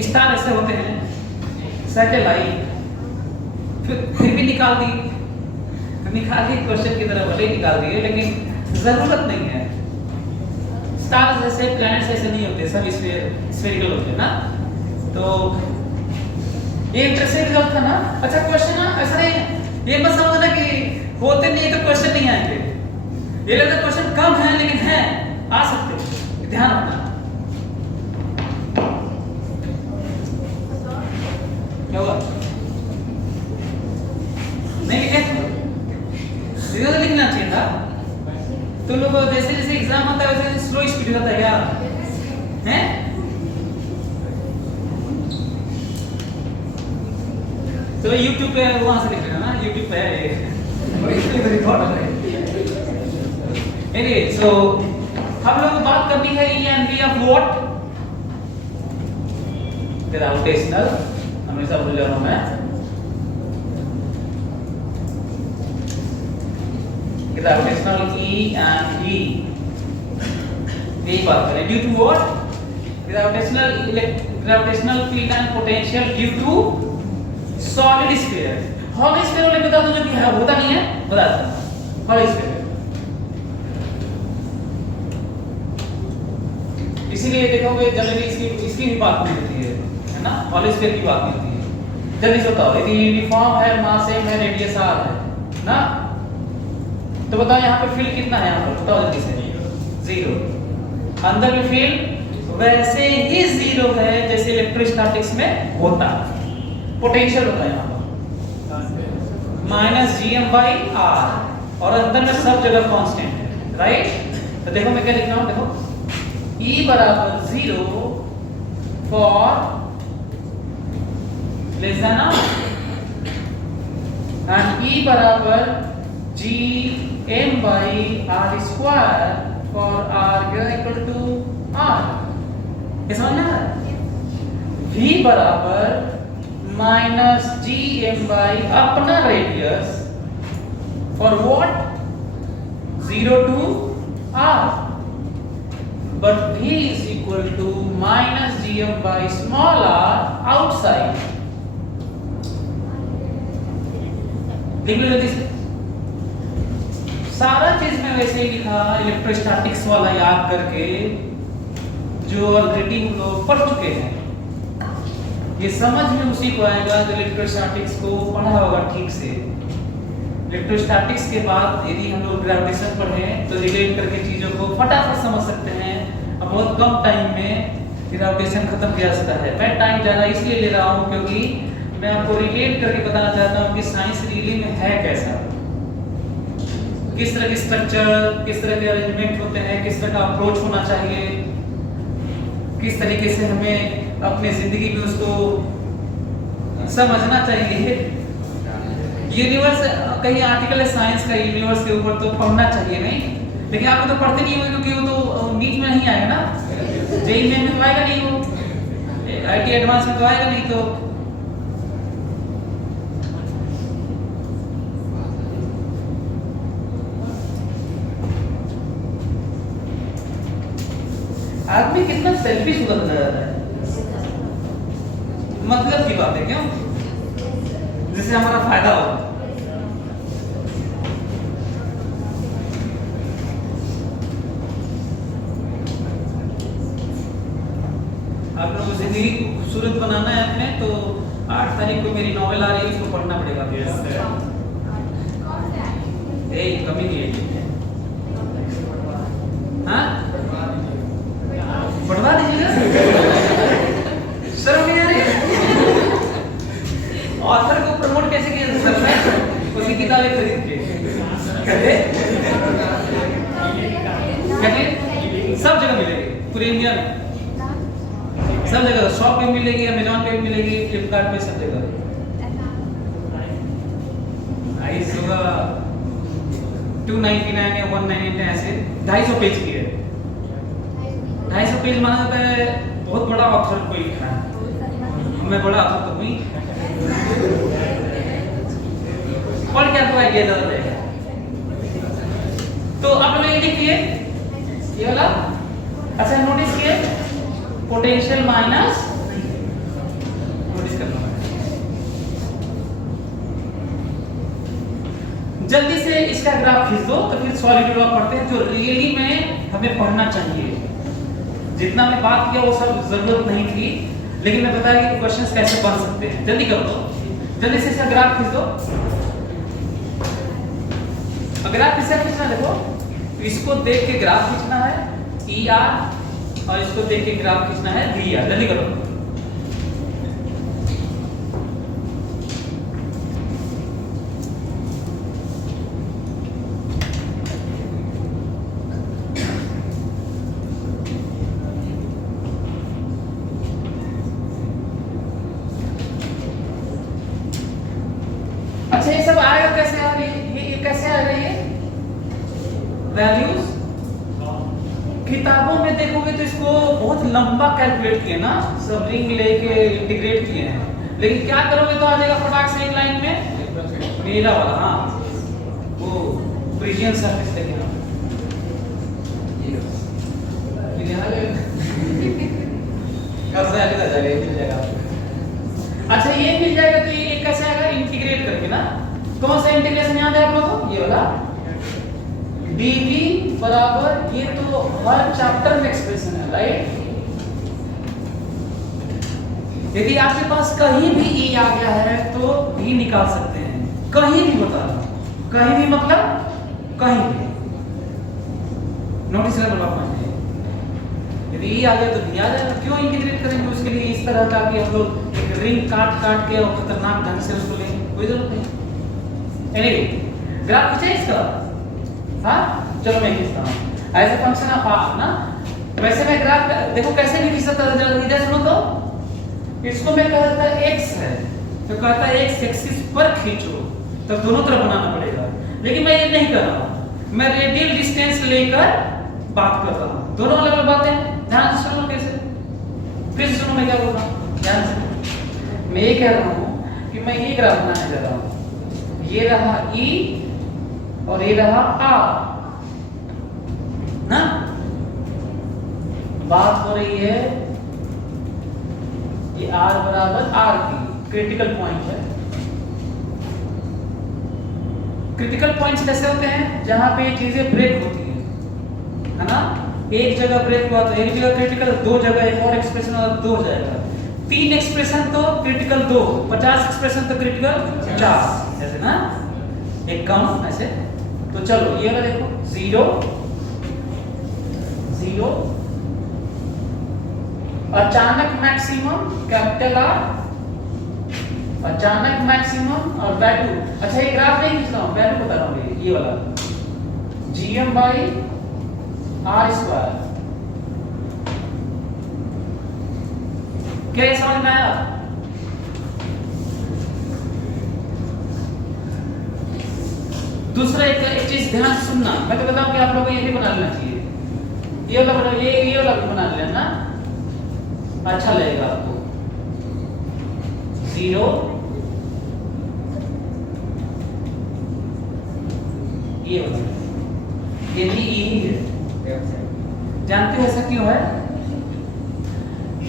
स्टार ऐसे होते हैं, सैटेलाइट, फिर भी निकाल दी, क्वेश्चन की तरह भले निकाल दिए, लेकिन जरूरत नहीं है। स्टार्स जैसे प्लैनेट्स ऐसे नहीं होते, सब स्फेरिकल होते हैं ना, तो ये इंटरेस्टिंग रिजल्ट था ना। अच्छा क्वेश्चन ना ऐसा नहीं है, ये मत समझना कि होते नहीं तो क्वेश्चन नहीं आएंगे, ये लगता क्वेश्चन कम है लेकिन है, आ सकते हो, ध्यान रखना। क्या हुआ, नहीं लिखे, तो लिखना चाहिए था। तो लोग जैसे जैसे एग्जाम होता है वैसे स्लो स्पीड होता है क्या हैं? तो YouTube पे वहां से लिख लेना ना, YouTube पे है एनीवे। सो हम लोग बात करनी है E and B of what, gravitational, हमेशा भूल जा रहा हूं मैं, ग्रेविटेशनल ई एंड बी, यही बात करें। Due to what, gravitational field and potential due to solid sphere. Hollow sphere वाले बता दो जो कि है, होता नहीं है, बता दो हॉल स्फीयर। इसीलिए देखोगे जनरली इसकी भी बात नहीं होती है ना, हॉल स्फीयर की बात नहीं होती है। जल्दी से बताओ, यदि यूनिफॉर्म है, मास सेम है, रेडियस r है ना, तो बताओ यहाँ पे फील्ड कितना है, यहाँ पर बताओ जल्दी से, 0। अंदर में फील्ड वैसे ही 0 है जैसे इलेक्ट्रोस्टैटिक्स में होता है। पोटेंशियल होता है यहाँ पर माइनस gm/r, और अंदर में सब जगह कांस्टेंट है, राइट। तो देखो मैं क्या लिख रहा हूँ, देखो E बराबर 0 for less than r, and E बराबर gm/r square for r equal to r। ये समझ में आ रहा है? V बराबर माइनस gm/ अपना radius for what, 0 to r, but V is equal to minus gm/ small r outside। देख लो जल्दी से, सारा चीज में वैसे ही लिखा, इलेक्ट्रोस्टैटिक्स वाला याद करके जो ऑलरेडी हम लोग पढ़ चुके हैं। ये समझ में उसी को आएगा जो इलेक्ट्रोस्टैटिक्स को पढ़ा होगा ठीक से। इलेक्ट्रोस्टैटिक्स के बाद यदि हम लोग ग्रेविटेशन पढ़ें तो रिलेट करके चीजों को फटाफट समझ सकते हैं। अब बहुत कम टाइम में ग्रेविटेशन खत्म किया जा सकता है। मैं टाइम ज़्यादा इसलिए ले रहा हूँ क्योंकि मैं आपको रिलेट करके बताना चाहता हूँ कि साइंस रियली में है कैसा, किस तरह के स्ट्रक्चर, किस तरह के अरेंजमेंट होते हैं, किस तरह का अप्रोच होना चाहिए, किस तरीके से हमें अपने जिंदगी में उसको समझना चाहिए। यूनिवर्स, कहीं आर्टिकल है साइंस का यूनिवर्स के ऊपर, तो पढ़ना चाहिए नहीं, लेकिन आप तो पढ़ते नहीं हो क्योंकि वो तो नीट में नहीं आएगा ना, जेईई मेन में तो आएगा नहीं, वो आईटी एडवांस में तो आएगा नहीं। तो आदमी कितना सेल्फिश होता नजर आता है, मतलब की बात है, क्यों? जिससे हमारा फायदा हो। आप लोगों को जिंदगी खूबसूरत बनाना है अपने, तो 8 तारीख को मेरी नॉवेल आ रही है, उसको पढ़ना पड़ेगा। कमी नहीं है, हाँ बढ़वा दीजिएगा, शर्म नहीं आ रही? ऑथर को प्रमोट कैसे किया जा सकता है? उसकी किताबें खरीद के सब जगह मिलेगी, पूरे इंडिया में सब जगह, शॉप पे मिलेगी, अमेज़न पे मिलेगी, फ्लिपकार्ट पे, सब जगह। प्राइस होगा 299 या 199 ऐसे, 250 पेज की है। 250 पेज माना जाता है बहुत बड़ा ऑथर को लिखा है। मैं बड़ा ऑथर तो हुई, पढ़ के आपको आइडिया ज़्यादा रहेगा। तो आप लोग ये देखिए, ये वाला अच्छा नोटिस किए, पोटेंशियल माइनस, नोटिस करना जल्दी से इसका ग्राफ खींच दो, तो फिर सॉलिड लॉ पढ़ते हैं जो रियली में हमें पढ़ना चाहिए। जितना मैं बात किया वो सब जरूरत नहीं थी, लेकिन मैं बताया कि क्वेश्चंस कैसे बन सकते हैं। जल्दी कर दो, जल्दी से इसका ग्राफ खींच दो। ग्राफ किसका खींचना, देखो इसको देख के ग्राफ खींचना है ई आर, और इसको देख के ग्राफ खींचना है वी आर। जल्दी करो। अच्छा, ये सब आएगा कैसे? ये कैसे आ रही है वैल्यूज? किताबों में देखोगे तो इसको बहुत लंबा कैलकुलेट किए ना, सब रिंग लेके इंटीग्रेट किए हैं, लेकिन क्या करोगे तो आ जाएगा फटाक से एक लाइन में मेरा वाला। हाँ, वो प्रिजियन सरफेस लेके अच्छा ये मिल जाएगा। तो ये कैसे आएगा? इंटीग्रेट करके ना। कौन सा इंटीग्रेशन याद है आप लोगों को? ये वाला dv बराबर, ये तो हर चैप्टर में एक्सप्रेशन है, राइट? यदि आपके पास कहीं भी e आ गया है तो v निकाल सकते हैं, कहीं भी, बता रहा हूं, कहीं भी मतलब कहीं भी। नोटिस करना बात है, यदि e आ गया तो v आ जाएगा। क्यों इंटीग्रेट करेंगे? उसके लिए इस तरह का कि हम लोग एक रिंग काट काट के और खतरनाक ढंग से उसको लेंगे, कोई जरूरत नहीं। एनीवे, ग्राफ खींचे इसका? हाँ, चलो मैं खींचता हूँ। ऐसे फंक्शन ऑफ हाफ ना, वैसे मैं ग्राफ देखो कैसे भी खींच सकता है। इधर सुनो तो, इसको मैं कहता है x है, तो कहता है x एक्सिस पर खींचो, तब दोनों तरफ बनाना पड़ेगा। लेकिन मैं ये नहीं कर रहा हूँ, मैं रेडियल डिस्टेंस लेकर बात कर रहा हूँ। दोनों अलग अलग बातें, ध्यान से सुनो। कैसे? फिर से सुनो मैं क्या बोल रहा हूँ, ध्यान से। मैं ये कह रहा हूँ कि मैं ये ग्राफ बनाने जा रहा हूँ, ये रहा e और ये रहा r ना। बात हो रही है ये r बराबर r की, क्रिटिकल पॉइंट है। क्रिटिकल पॉइंट्स कैसे होते हैं? जहां पे चीजें ब्रेक होती है ना। एक जगह ब्रेक हुआ तो एक जगह क्रिटिकल, दो जगह एक और एक्सप्रेशन और दो हो जाएगा, 3 एक्सप्रेशन तो क्रिटिकल 2, 50 एक्सप्रेशन तो क्रिटिकल 50, ऐसे ना एक कम ऐसे। तो चलो ये वाला देखो 0 0 अचानक मैक्सिमम कैपिटल R, अचानक मैक्सिमम और वैल्यू। अच्छा ये ग्राफ नहीं खींच रहा हूं, वैल्यू बता रहा हूं, ये वाला GM बाई R स्क्वायर। क्या ये समझ में आया? दूसरा एक चीज ध्यान से सुनना, मैं तो बताऊं कि आप लोगों को ये भी बना लेना चाहिए, ये वाला भी बना लेना, अच्छा लगेगा आपको। 0 ये भी यही है, जानते हो ऐसा क्यों है?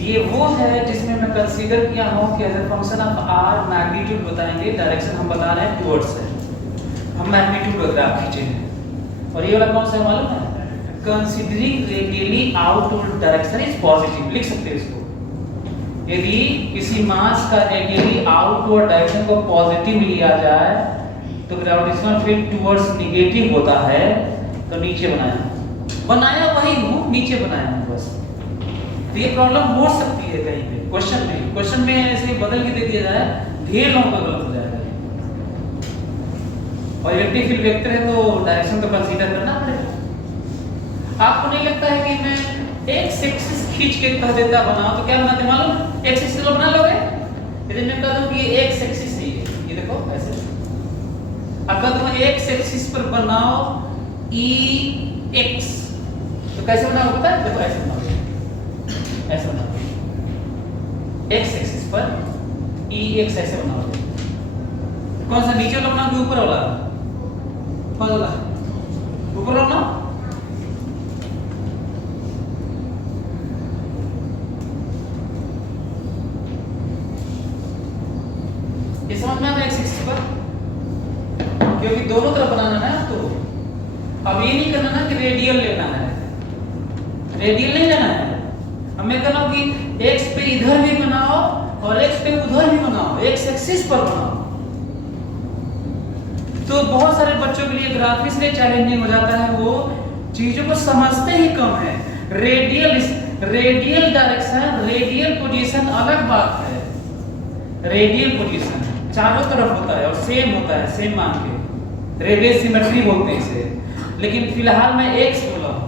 ये वो है जिसमें मैं कंसीडर किया हूं कि as a function of r magnitude बताएंगे, डायरेक्शन हम बता रहे हैं टुवर्ड्स है, हम मैग्नीट्यूड ग्राफ खींचेंगे। और ये वाला कौन सा मालूम है? Considering radially outward direction is positive, लिख सकते हैं इसको। यदि किसी मास का रेडियली आउटवर्ड डायरेक्शन को पॉजिटिव लिया जाए तो ग्रेविटेशनल फील्ड टुवर्ड्स नेगेटिव होता है, तो नीचे बनाया वही हूं, नीचे बनाया हूं बस। तो ये प्रॉब्लम हो सकती है कहीं पे क्वेश्चन में ऐसे बदल के दे दिया जाए, ढेर लोगों का गलत हो जाएगा। और इलेक्ट्रिक फील्ड वेक्टर है तो डायरेक्शन तो कंसीडर करना पड़ेगा। आपको नहीं लगता है कि मैं एक्स एक्सिस खींच के कह देता बनाओ तो क्या बनाते मालूम? एक्स एक्सिस तो बना लोगे, यदि मैं कह दूं कि ये एक्स एक्सिस है, ये देखो ऐसे, अगर तुम एक्स एक्सिस पर बनाओ ई एक्स तो कैसे बनाओ पता है? देखो ऐसे बनाओ, ऐसे बनाओ, एक्स एक्सिस पर ई एक्स ऐसे बनाओ। कौन सा नीचे वाला बनाओ कि ऊपर वाला? कौन वाला? ऊपर वाला ना। ये समझ में आ रहा है एक्स एक्सिस पर, क्योंकि दोनों तरफ बनाना है तो अब ये नहीं करना ना कि रेडियल लेना है, रेडियल नहीं लेना है। अब मैं कह रहा हूं कि x पे इधर भी बनाओ और x पे उधर भी बनाओ, x एक्सिस पर बनाओ। तो बहुत सारे बच्चों के लिए ग्राफ इसलिए चैलेंजिंग हो जाता है, वो चीजों को समझते ही कम है। रेडियल डायरेक्शन, रेडियल पोजीशन अलग बात है। रेडियल पोजीशन चारों तरफ होता है और सेम होता है, सेम मान के रेडियल सिमेट्री बोलते हैं इसे। लेकिन फिलहाल मैं x बोला हूं,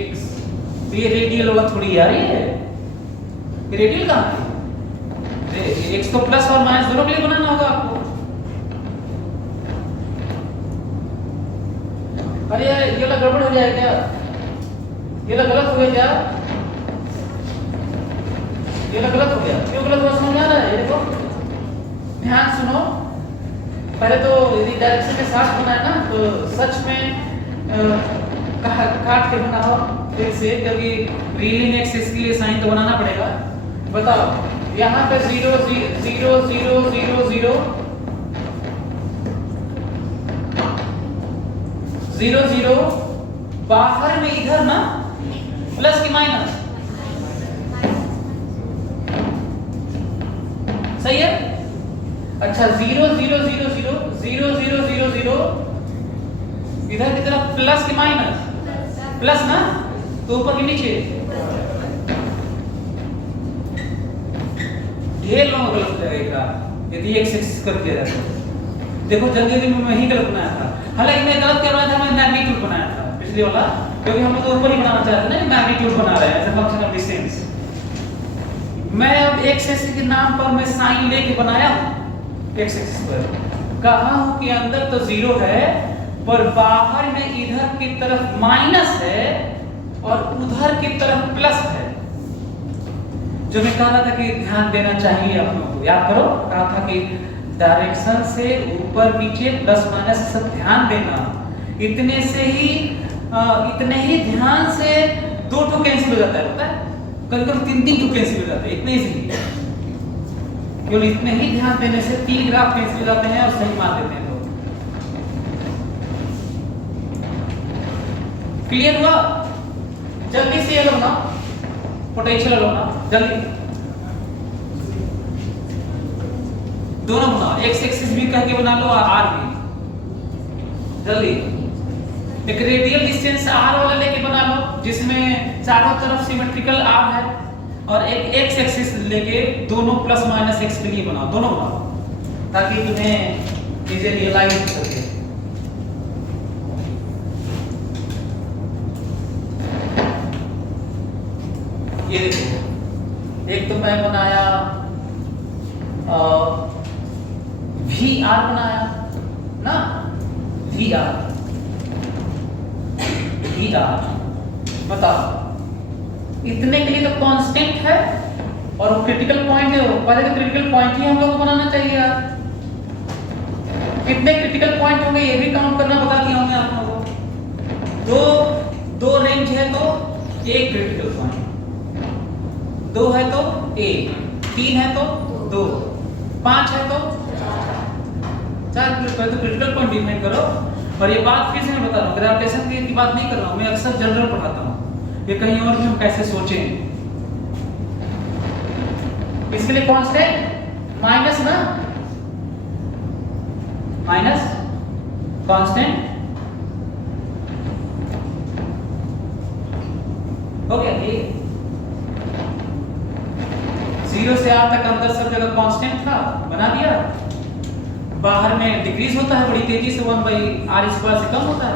x, तो ये रेडियल होगा थोड़ी यार, ये रेडियल कहां है? x तो प्लस और माइनस दोनों के लिए बनाना होगा आपको। अरे यार ये वाला गड़बड़ हो जाएगा क्या? ये वाला गलत हो गया क्या? ये वाला गलत हो गया, क्यों गलत हुआ समझ आ रहा है? ये देखो ध्यान सुनो, पहले तो यदि डायरेक्शन के साथ बनाए ना तो सच में काट के बनाओ फिर से, क्योंकि रीलिंग एक्सिस के लिए साइन तो बनाना पड़ेगा। बताओ यहाँ पे 0 0 0 0 0 0 0 0, बाहर में इधर ना प्लस की माइनस, सही है? अच्छा 0 0 0 0 0 0 0 0, इधर की तरफ प्लस की माइनस, प्लस ना, तो ऊपर के नीचे। ढेर लोगों को गलत हो जाएगा यदि एक्स एक्सिस कर दिया जाए तो। देखो जल्दी में मैं ही गलत बनाया था, हालांकि मैं गलत क्या बनाया था, मैं मैग्नीट्यूड बनाया था पिछले वाला, क्योंकि हम तो ऊपर ही बनाना चाहते हैं ना, मैग्नीट्यूड बना रहे हैं as a function of distance. मैं अब एक्स एक्सिस के नाम पर मैं साइन लेके बनाया एक्स एक्सिस पर, कहा हूं कि अंदर तो 0 है पर बाहर में इधर की तरफ माइनस है और उधर की तरफ प्लस है। जो मैं कह रहा था कि ध्यान देना चाहिए आप लोगों को, याद करो, कहा था कि डायरेक्शन से ऊपर नीचे प्लस माइनस सब ध्यान देना। इतने ही ध्यान से 2 टू कैंसिल हो जाता है, पता है? कभी-कभी 3 टू कैंसिल हो जाते हैं, इतने ही केवल इतने ही ध्यान देने से 3 ग्राफ कैंसिल हो जाते हैं और सही मान देते हैं लोग। क्लियर हुआ? जल्दी से ये लो ना, पोटेंशियल लो ना जल्दी, दोनों बनाओ, एक्स एक्सिस भी कह के बना लो और आर भी जल्दी। एक रेडियल डिस्टेंस आर वाला लेके बना लो जिसमें चारों तरफ सिमेट्रिकल आर है, और एक एक्स एक्सिस लेके दोनों प्लस माइनस एक्स के लिए बनाओ, दोनों बनाओ ताकि तुम्हें चीजें रियलाइज हो सके। ये देखो, एक तो मैं बनाया वी आर बनाया ना, वी आर बताओ, इतने के लिए तो कांस्टेंट है और क्रिटिकल पॉइंट है, पहले तो क्रिटिकल पॉइंट ही हम लोग को बनाना चाहिए यार। कितने क्रिटिकल पॉइंट होंगे ये भी काउंट करना बता दिया हूं मैं आप लोगों को। दो रेंज है तो एक क्रिटिकल पॉइंट, 2 है तो 1, 3 है तो 2, 5 है तो 4। तो क्रिटिकल पॉइंट डिफाइन करो। और ये बात फिर से मैं बता रहा हूँ, ग्रेविटेशन की बात नहीं कर रहा हूँ मैं, अक्सर जनरल पढ़ाता हूँ, ये कहीं और भी हम कैसे सोचें। इसके लिए कांस्टेंट माइनस ना, माइनस कांस्टेंट हो गया। ये 0 से R तक अंदर सब जगह कांस्टेंट था, बना दिया। बाहर में डिक्रीज होता है बड़ी तेजी से, 1/r² से कम होता है,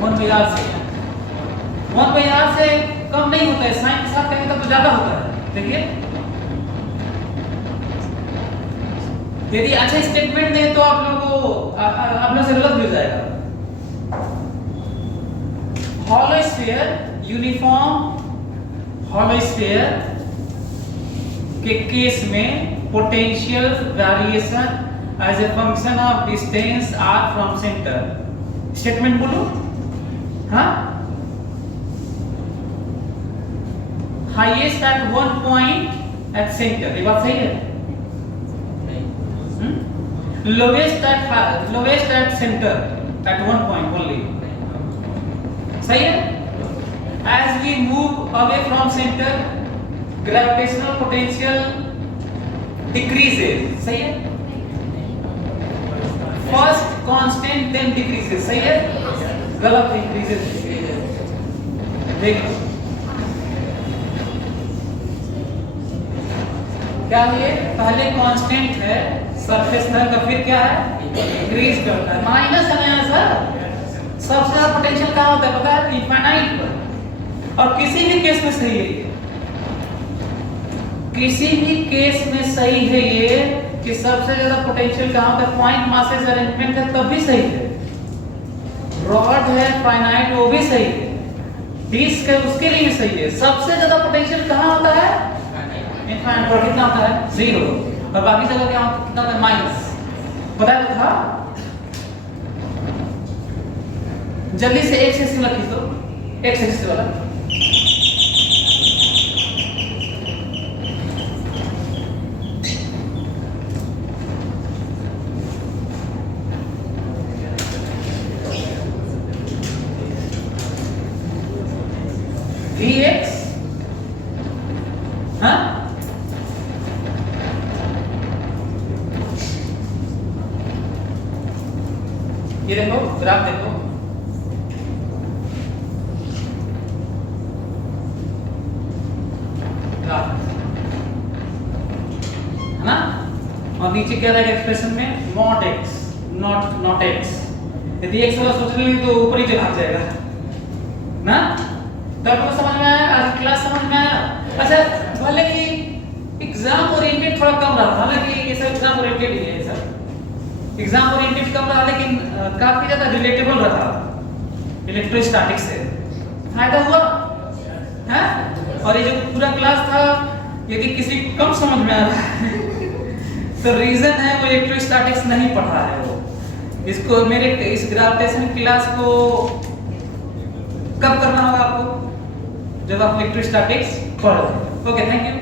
1/r से 1/r से कम नहीं होता है, साइन के साथ कहेंगे तो ज्यादा होता है। देखिए यदि अच्छा स्टेटमेंट दे तो आप लोगों को आप लोग से गलत मिल जाएगा। Hollow sphere, uniform hollow sphere के केस में potential variation as a function of distance r from centre. Statement बोलो, हाँ, highest at 1 point at centre, ये बात सही है। Lowest at centre at 1 point only, सही है। As we move away from centre gravitational potential decreases, सही है। फर्स्ट कांस्टेंट देन डिक्रीजेस, सही है, गलत, इंक्रीजेस। देखो क्या है, पहले कांस्टेंट है सरफेस का, फिर क्या है इंक्रीज करता है, माइनस है ना सर। सबसे ज्यादा पोटेंशियल कहां होता है पता है, इनफाइनाइट पर। और किसी भी केस में सही है ये, किसी भी केस में सही है ये कि सबसे ज्यादा पोटेंशियल कहां होता है, पॉइंट मासेस अरेंजमेंट है तब भी सही है। रॉड है फाइनाइट वो भी सही है, डिस्क है उसके लिए भी सही है। सबसे ज्यादा पोटेंशियल कहां होता है, इनफाइनाइट पर। कितना होता है 0, और बाकी जगह क्या कितना होता है माइनस, पता है था। जल्दी से एक्स एक्सिस वाला खींच दो, एक्स एक्सिस वाला। Vx, हाँ, ये देखो ग्राफ देखो, ग्राफ है ना, और नीचे क्या रहेगा एक्सप्रेशन में, नॉट x, नॉट x। यदि x वाला सोच लेंगे तो ऊपर ही चला जाएगा ना। तब तो समझ में आया, आज क्लास समझ में आया। अच्छा, भले कि एग्जाम ओरिएंटेड थोड़ा कम रहा, हालांकि ये सब एग्जाम ओरिएंटेड ही है, सर एग्जाम ओरिएंटेड कम रहा, लेकिन काफी ज्यादा रिलेटेबल रहा इलेक्ट्रोस्टैटिक से। फायदा हुआ है। और ये जो पूरा क्लास था, यदि किसी को कम समझ में आ रहा है तो रीजन है वो इलेक्ट्रोस्टैटिक्स नहीं पढ़ा है। वो इसको मेरे इस ग्रेविटेशन क्लास को कब करना होगा आपको, जब आप इलेक्ट्रोस्टैटिक्स पढ़ रहे। Okay, thank you.